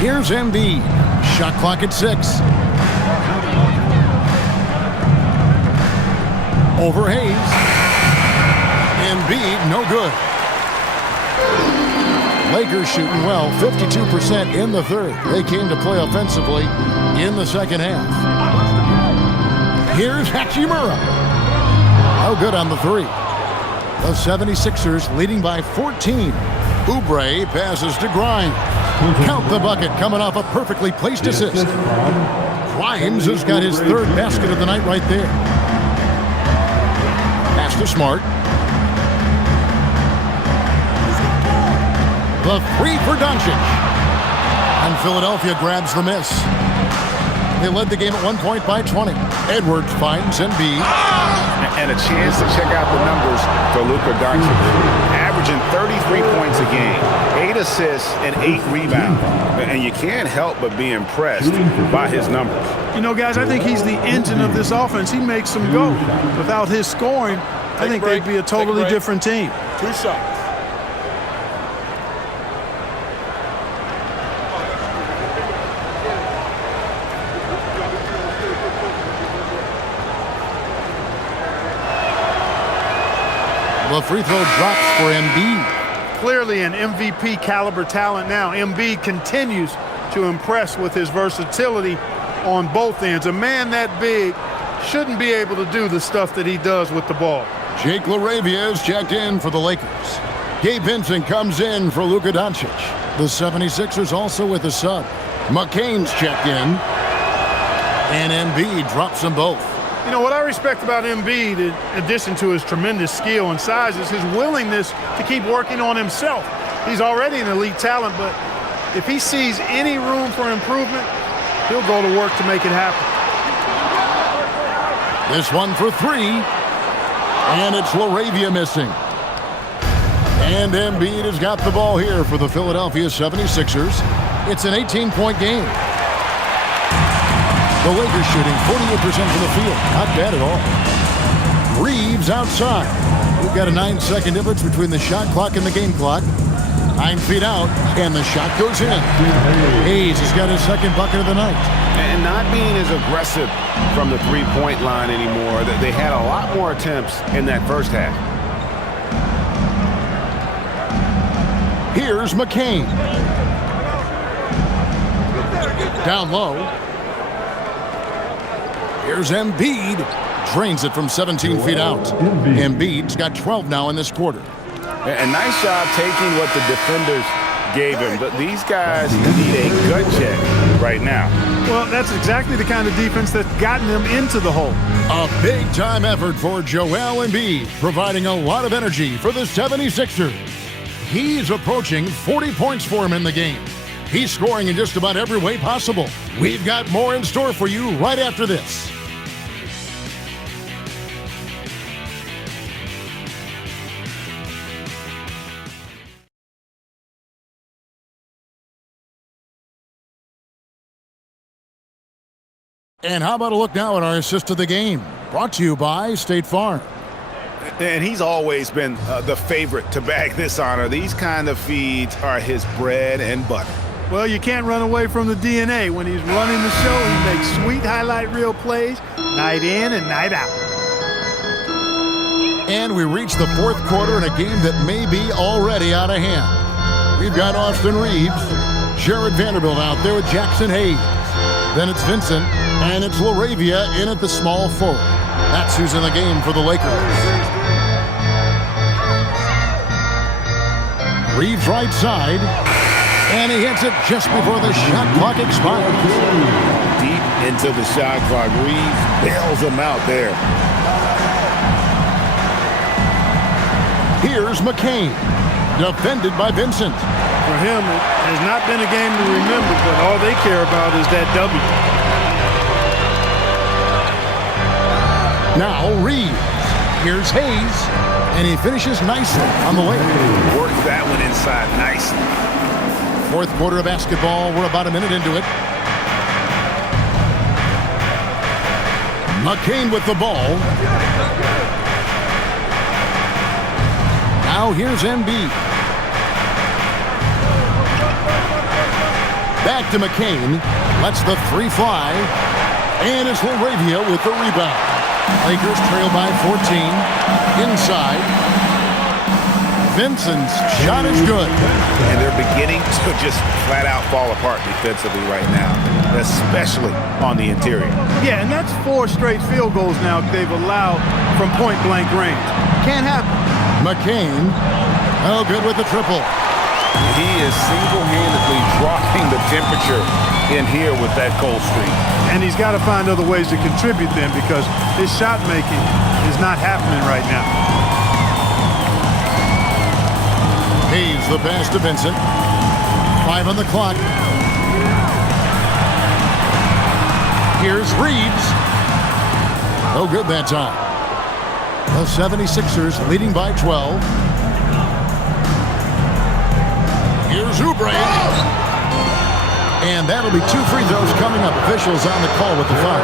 Here's Embiid. Shot clock at 6. Over Hayes. Embiid, no good. Lakers shooting well, 52% in the third. They came to play offensively in the second half. Here's Hachimura. No good on the three. The 76ers leading by 14. Oubre passes to Grimes. Count the bucket coming off a perfectly placed assist. Grimes has got his third basket of the night right there. Pass to Smart. The three for Doncic. And Philadelphia grabs the miss. They led the game at 1 point by 20. Edwards finds Embiid. And a chance to check out the numbers for Luka Doncic. Averaging 33 points a game, 8 assists, and 8 rebounds. And you can't help but be impressed by his numbers. You know, guys, I think he's the engine of this offense. He makes them go. Without his scoring, I think they'd be a totally different team. 2 shots. The free throw drops for Embiid. Clearly an MVP caliber talent now. Embiid continues to impress with his versatility on both ends. A man that big shouldn't be able to do the stuff that he does with the ball. Jake LaRavia is checked in for the Lakers. Gabe Vincent comes in for Luka Doncic. The 76ers also with a sub. McCain's checked in. And Embiid drops them both. You know, what I respect about Embiid, in addition to his tremendous skill and size, is his willingness to keep working on himself. He's already an elite talent, but if he sees any room for improvement, he'll go to work to make it happen. This one for three. And it's LaRavia missing. And Embiid has got the ball here for the Philadelphia 76ers. It's an 18-point game. The Lakers shooting 48% from the field. Not bad at all. Reeves outside. We've got a 9-second difference between the shot clock and the game clock. 9 feet out, and the shot goes in. Hayes has got his second bucket of the night. And not being as aggressive from the three-point line anymore. They had a lot more attempts in that first half. Here's McCain. Down low. Here's Embiid. Drains it from 17 feet out. Embiid's got 12 now in this quarter. A nice job taking what the defenders gave him. But these guys need a gut check right now. Well, that's exactly the kind of defense that's gotten them into the hole. A big-time effort for Joel Embiid, providing a lot of energy for the 76ers. He's approaching 40 points for him in the game. He's scoring in just about every way possible. We've got more in store for you right after this. And how about a look now at our assist of the game? Brought to you by State Farm. And he's always been the favorite to bag this honor. These kind of feeds are his bread and butter. Well, you can't run away from the DNA. When he's running the show, he makes sweet highlight reel plays night in and night out. And we reach the fourth quarter in a game that may be already out of hand. We've got Austin Reeves, Jared Vanderbilt out there with Jackson Hayes. Then it's Vincent, and it's LaRavia in at the small forward. That's who's in the game for the Lakers. Reeves right side, and he hits it just before the shot clock expires. Deep into the shot clock. Reeves bails him out there. Here's McCain, defended by Vincent. For him, it has not been a game to remember, but all they care about is that W. Now Reeves. Here's Hayes, and he finishes nicely on the layup. Works that one inside nicely. Fourth quarter of basketball. We're about a minute into it. McCain with the ball. Now here's Embiid. Back to McCain. Lets the three fly. And it's LaRavia with the rebound. Lakers trail by 14. Inside. Vincent's shot is good. And they're beginning to just flat out fall apart defensively right now, especially on the interior. Yeah, and that's 4 straight field goals now they've allowed from point-blank range. Can't happen. McCain, oh, good with the triple. He is single-handedly dropping the temperature in here with that cold streak. And he's got to find other ways to contribute then, because his shot making is not happening right now. Hayes the pass to Vincent. 5 on the clock. Here's Reeves. No good that time. The 76ers leading by 12. Here's Oubre. And that'll be 2 free throws coming up. Officials on the call with the foul.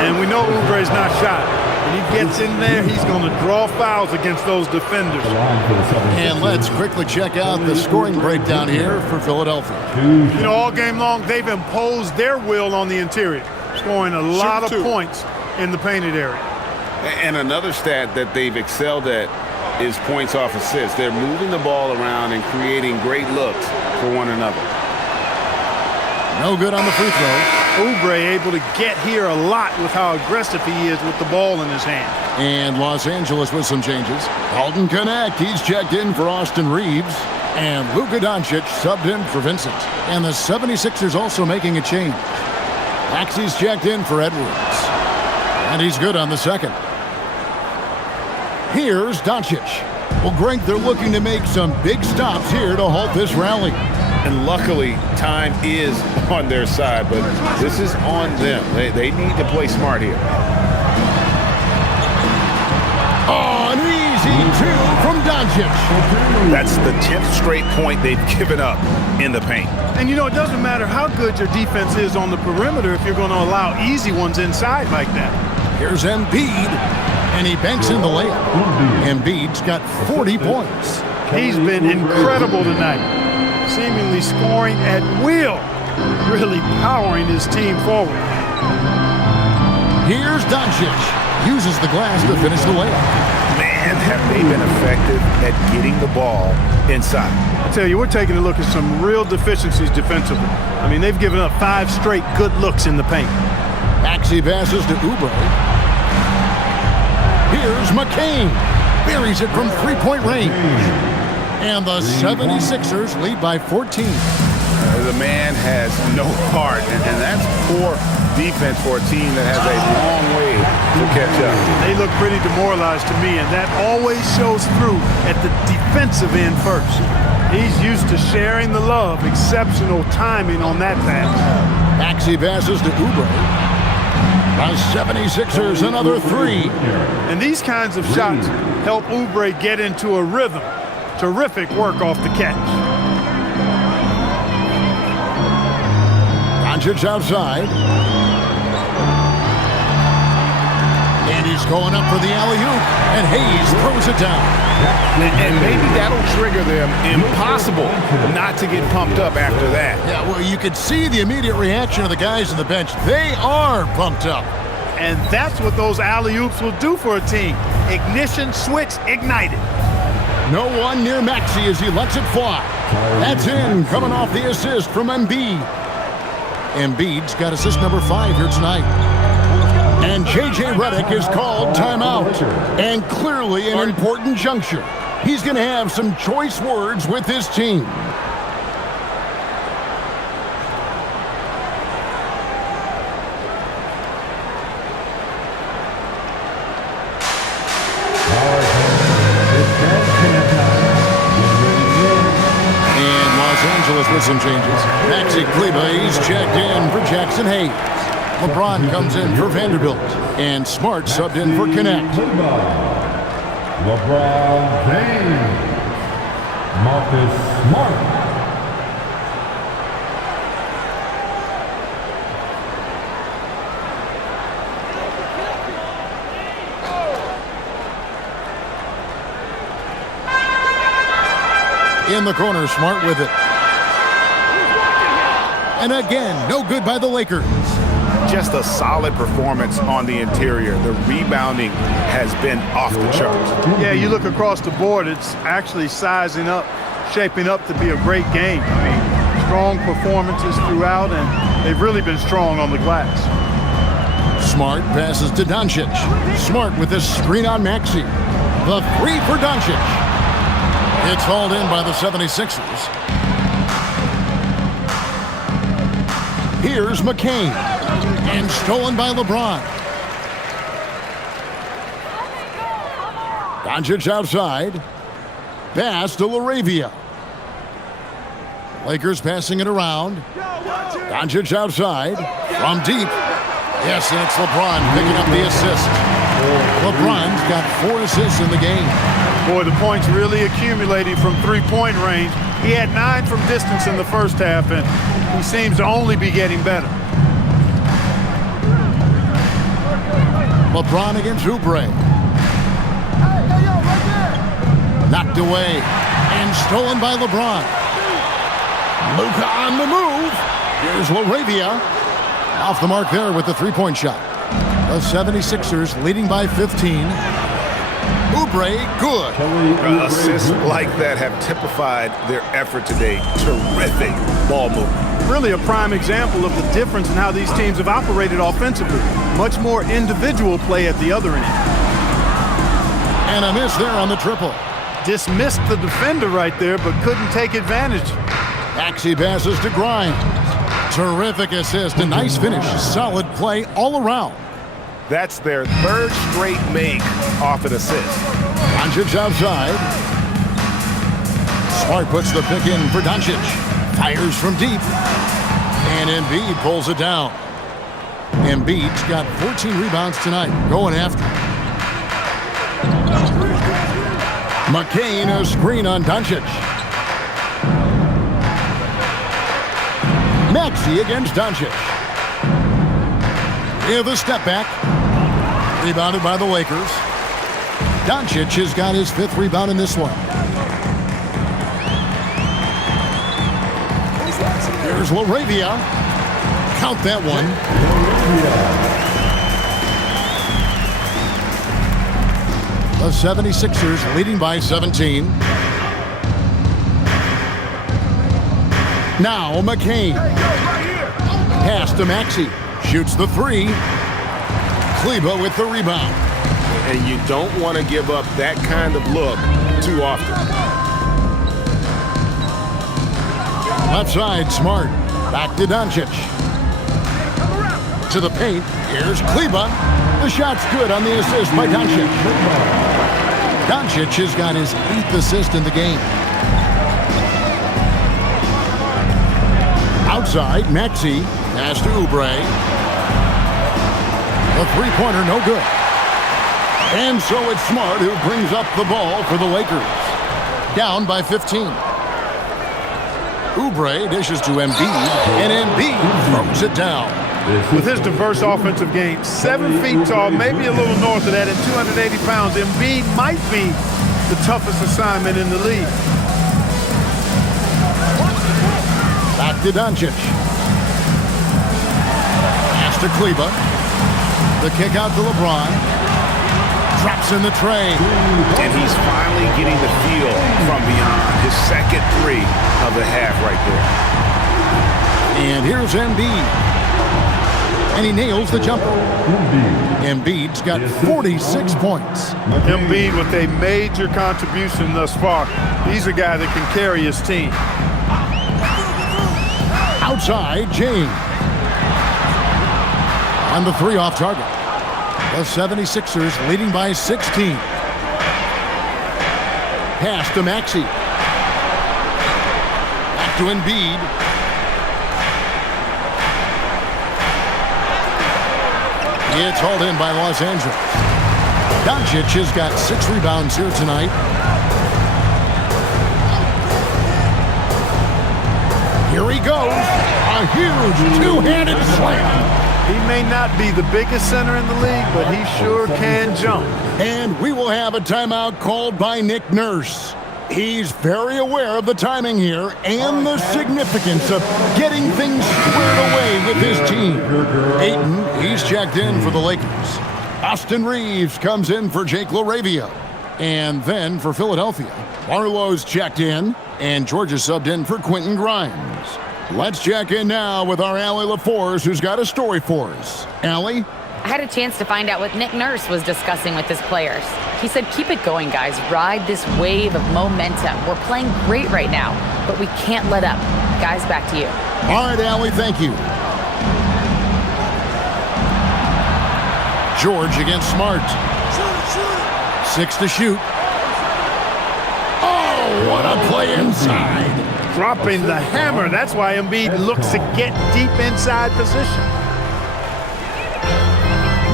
And we know Oubre's not shot. When he gets in there, he's going to draw fouls against those defenders. And let's quickly check out the scoring breakdown here for Philadelphia. You know, all game long, they've imposed their will on the interior, scoring a lot of points in the painted area. And another stat that they've excelled at is points off assists. They're moving the ball around and creating great looks for one another. No good on the free throw. Oubre able to get here a lot with how aggressive he is with the ball in his hand. And Los Angeles with some changes. Dalton Connect, he's checked in for Austin Reeves. And Luka Doncic subbed in for Vincent. And the 76ers also making a change. Maxey's checked in for Edwards. And he's good on the second. Here's Doncic. Well, Greg, they're looking to make some big stops here to halt this rally. And luckily, time is on their side, but this is on them. They need to play smart here. Oh, an easy two from Doncic. That's the 10th straight point they've given up in the paint. And, you know, it doesn't matter how good your defense is on the perimeter if you're going to allow easy ones inside like that. Here's Embiid, and he banks in the layup. Embiid's got 40 points. He's been incredible tonight. Seemingly scoring at will, really powering his team forward. Here's Doncic. Uses the glass to finish the layup. Man, have they been effective at getting the ball inside. I tell you, we're taking a look at some real deficiencies defensively. I mean, they've given up 5 straight good looks in the paint. Maxey passes to Oubre. Here's McCain. Buries it from three-point range. And the 76ers lead by 14. The man has no heart, and that's poor defense for a team that has a long way to catch up. They look pretty demoralized to me, and that always shows through at the defensive end first. He's used to sharing the love. Exceptional timing on that pass. Maxey passes to Oubre. The 76ers another 3. And these kinds of shots help Oubre get into a rhythm. Terrific work off the catch. Doncic outside. And he's going up for the alley-oop. And Hayes throws it down. And maybe that'll trigger them. Impossible not to get pumped up after that. Yeah, well, you could see the immediate reaction of the guys on the bench. They are pumped up. And that's what those alley-oops will do for a team. Ignition switch ignited. No one near Maxey as he lets it fly. That's in, coming off the assist from Embiid. Embiid's got assist number 5 here tonight. And J.J. Redick is called timeout. And clearly an important juncture. He's going to have some choice words with his team. With some changes. Maxi Kleber, he's checked in for Jackson Hayes. LeBron comes in for Vanderbilt. And Smart subbed in for Connect. LeBron James. Marcus Smart. In the corner, Smart with it. And again, no good by the Lakers. Just a solid performance on the interior. The rebounding has been off the charts. Yeah, you look across the board, it's actually sizing up, shaping up to be a great game. I mean, strong performances throughout, and they've really been strong on the glass. Smart passes to Doncic. Smart with this screen on Maxey. The 3 for Doncic. It's hauled in by the 76ers. Here's McCain. And stolen by LeBron. Doncic outside. Pass to LaRavia. Lakers passing it around. Doncic outside. From deep. Yes, and it's LeBron picking up the assist. LeBron's got 4 assists in the game. Boy, the points really accumulating from three-point range. He had 9 from distance in the first half, and he seems to only be getting better. LeBron against Oubre. Knocked away and stolen by LeBron. Luka on the move. Here's LaRavia. Off the mark there with the 3-point shot. The 76ers leading by 15. Oubre, good. Assists like that have typified their effort today. Terrific ball movement. Really a prime example of the difference in how these teams have operated offensively. Much more individual play at the other end. And a miss there on the triple. Dismissed the defender right there, but couldn't take advantage. Maxey passes to Grimes. Terrific assist. A nice finish. Solid play all around. That's their third straight make off an assist. Doncic outside. Smart puts the pick in for Doncic. Fires from deep. And Embiid pulls it down. Embiid's got 14 rebounds tonight. Going after. McCain, a screen on Doncic. Maxey against Doncic. With a step back. Rebounded by the Lakers. Doncic has got his 5th rebound in this one. Here's LaRavia. Count that one. The 76ers leading by 17. Now McCain. Pass to Maxey. Shoots the 3. Kleber with the rebound. And you don't want to give up that kind of look too often. Left side, Smart. Back to Doncic. To the paint. Here's Kleber. The shot's good on the assist by Doncic. Doncic has got his 8th assist in the game. Outside, Maxey. Pass to Oubre. The three-pointer, no good. And so it's Smart who brings up the ball for the Lakers. Down by 15. Oubre dishes to Embiid, and Embiid throws it down. With his diverse offensive game, 7 feet tall, maybe a little north of that, and 280 pounds, Embiid might be the toughest assignment in the league. Back to Doncic. Pass to Kleber. The kick out to LeBron. Drops in the tray. And he's finally getting the feel from beyond. His second 3 of the half right there. And here's Embiid. And he nails the jumper. Embiid's got 46 points. Embiid with a major contribution thus far. He's a guy that can carry his team. Outside, James. On the 3 off target. The 76ers leading by 16. Pass to Maxey. Back to Embiid. It's hauled in by Los Angeles. Doncic has got 6 rebounds here tonight. Here he goes. A huge 2-handed slam. He may not be the biggest center in the league, but he sure can jump. And we will have a timeout called by Nick Nurse. He's very aware of the timing here and the significance of getting things squared away with his team. Ayton, he's checked in for the Lakers. Austin Reeves comes in for Jake LaRavia. And then for Philadelphia, Barlow's checked in, and Georgia subbed in for Quentin Grimes. Let's check in now with our Allie LaForce, who's got a story for us. Allie? I had a chance to find out what Nick Nurse was discussing with his players. He said, keep it going, guys. Ride this wave of momentum. We're playing great right now, but we can't let up. Guys, back to you. All right, Allie, thank you. George against Smart. 6 to shoot. Oh, what a play inside. Dropping the hammer. That's why Embiid looks to get deep inside position.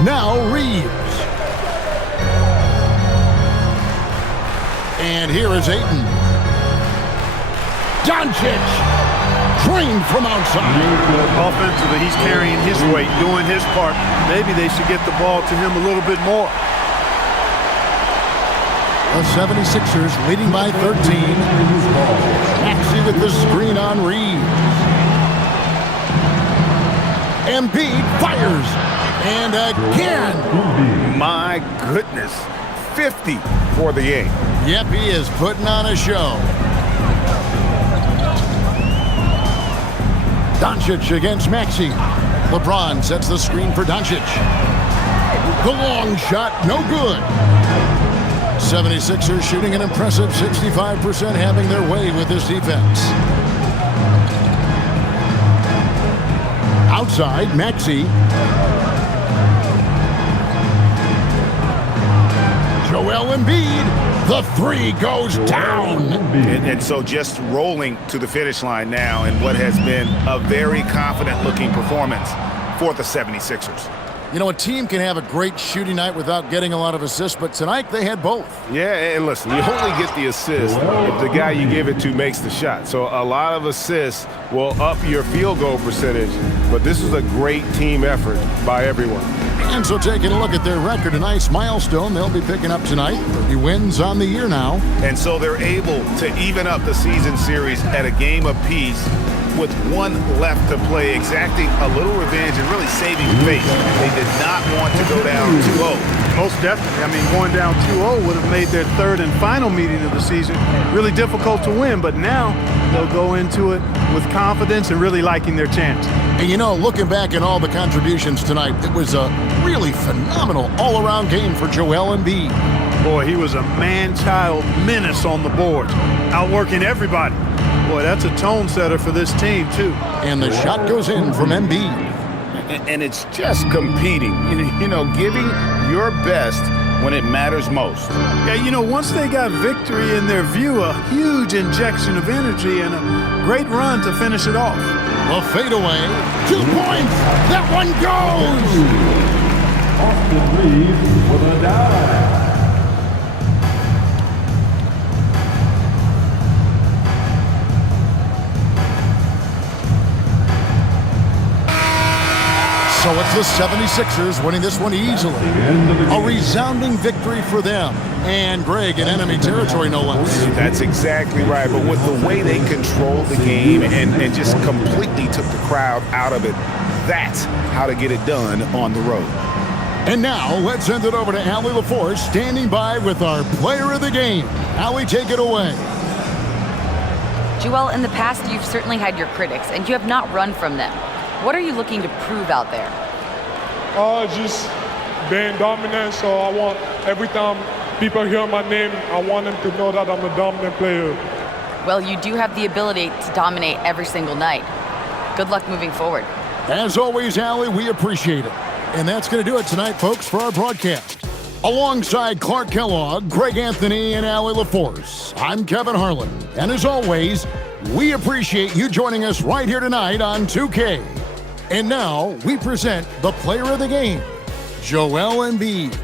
Now Reeves. And here is Ayton. Doncic. Drained from outside. Offensively, he's carrying his weight, doing his part. Maybe they should get the ball to him a little bit more. The 76ers leading by 13. Maxey with the screen on Reeves. Embiid fires. And again. My goodness. 50 for the game. Yep, he is putting on a show. Doncic against Maxey. LeBron sets the screen for Doncic. The long shot, no good. 76ers shooting an impressive 65%, having their way with this defense. Outside, Maxey. Joel Embiid, the three goes down. And so just rolling to the finish line now in what has been a very confident-looking performance for the 76ers. You know, a team can have a great shooting night without getting a lot of assists, but tonight they had both. Yeah, and listen, you only get the assist if the guy you give it to makes the shot. So a lot of assists will up your field goal percentage, but this is a great team effort by everyone. And so taking a look at their record, a nice milestone they'll be picking up tonight. 30 wins on the year now. And so they're able to even up the season series at a game apiece with one left to play, exacting a little revenge and really saving face. They did not want to go down 2-0. Most definitely. I mean, going down 2-0 would have made their third and final meeting of the season really difficult to win, but now they'll go into it with confidence and really liking their chance. And you know, looking back at all the contributions tonight, it was a really phenomenal all-around game for Joel Embiid. Boy, he was a man-child menace on the boards, outworking everybody. Boy, that's a tone setter for this team, too. And the shot goes in from Embiid. And it's just competing, you know, giving your best when it matters most. Yeah, you know, once they got victory in their view, a huge injection of energy and a great run to finish it off. A fadeaway. 2 points. That one goes. Austin Reeves with a dive. So it's the 76ers winning this one easily. A resounding victory for them. And Greg in enemy territory, no less. That's exactly right. But with the way they controlled the game and just completely took the crowd out of it, that's how to get it done on the road. And now let's send it over to Allie LaForce, standing by with our player of the game. Allie, take it away. Joel, in the past, you've certainly had your critics, and you have not run from them. What are you looking to prove out there? Just being dominant, so I want every time people hear my name, I want them to know that I'm a dominant player. Well, you do have the ability to dominate every single night. Good luck moving forward. As always, Allie, we appreciate it. And that's going to do it tonight, folks, for our broadcast. Alongside Clark Kellogg, Greg Anthony, and Allie LaForce, I'm Kevin Harlan. And as always, we appreciate you joining us right here tonight on 2K. And now we present the player of the game, Joel Embiid.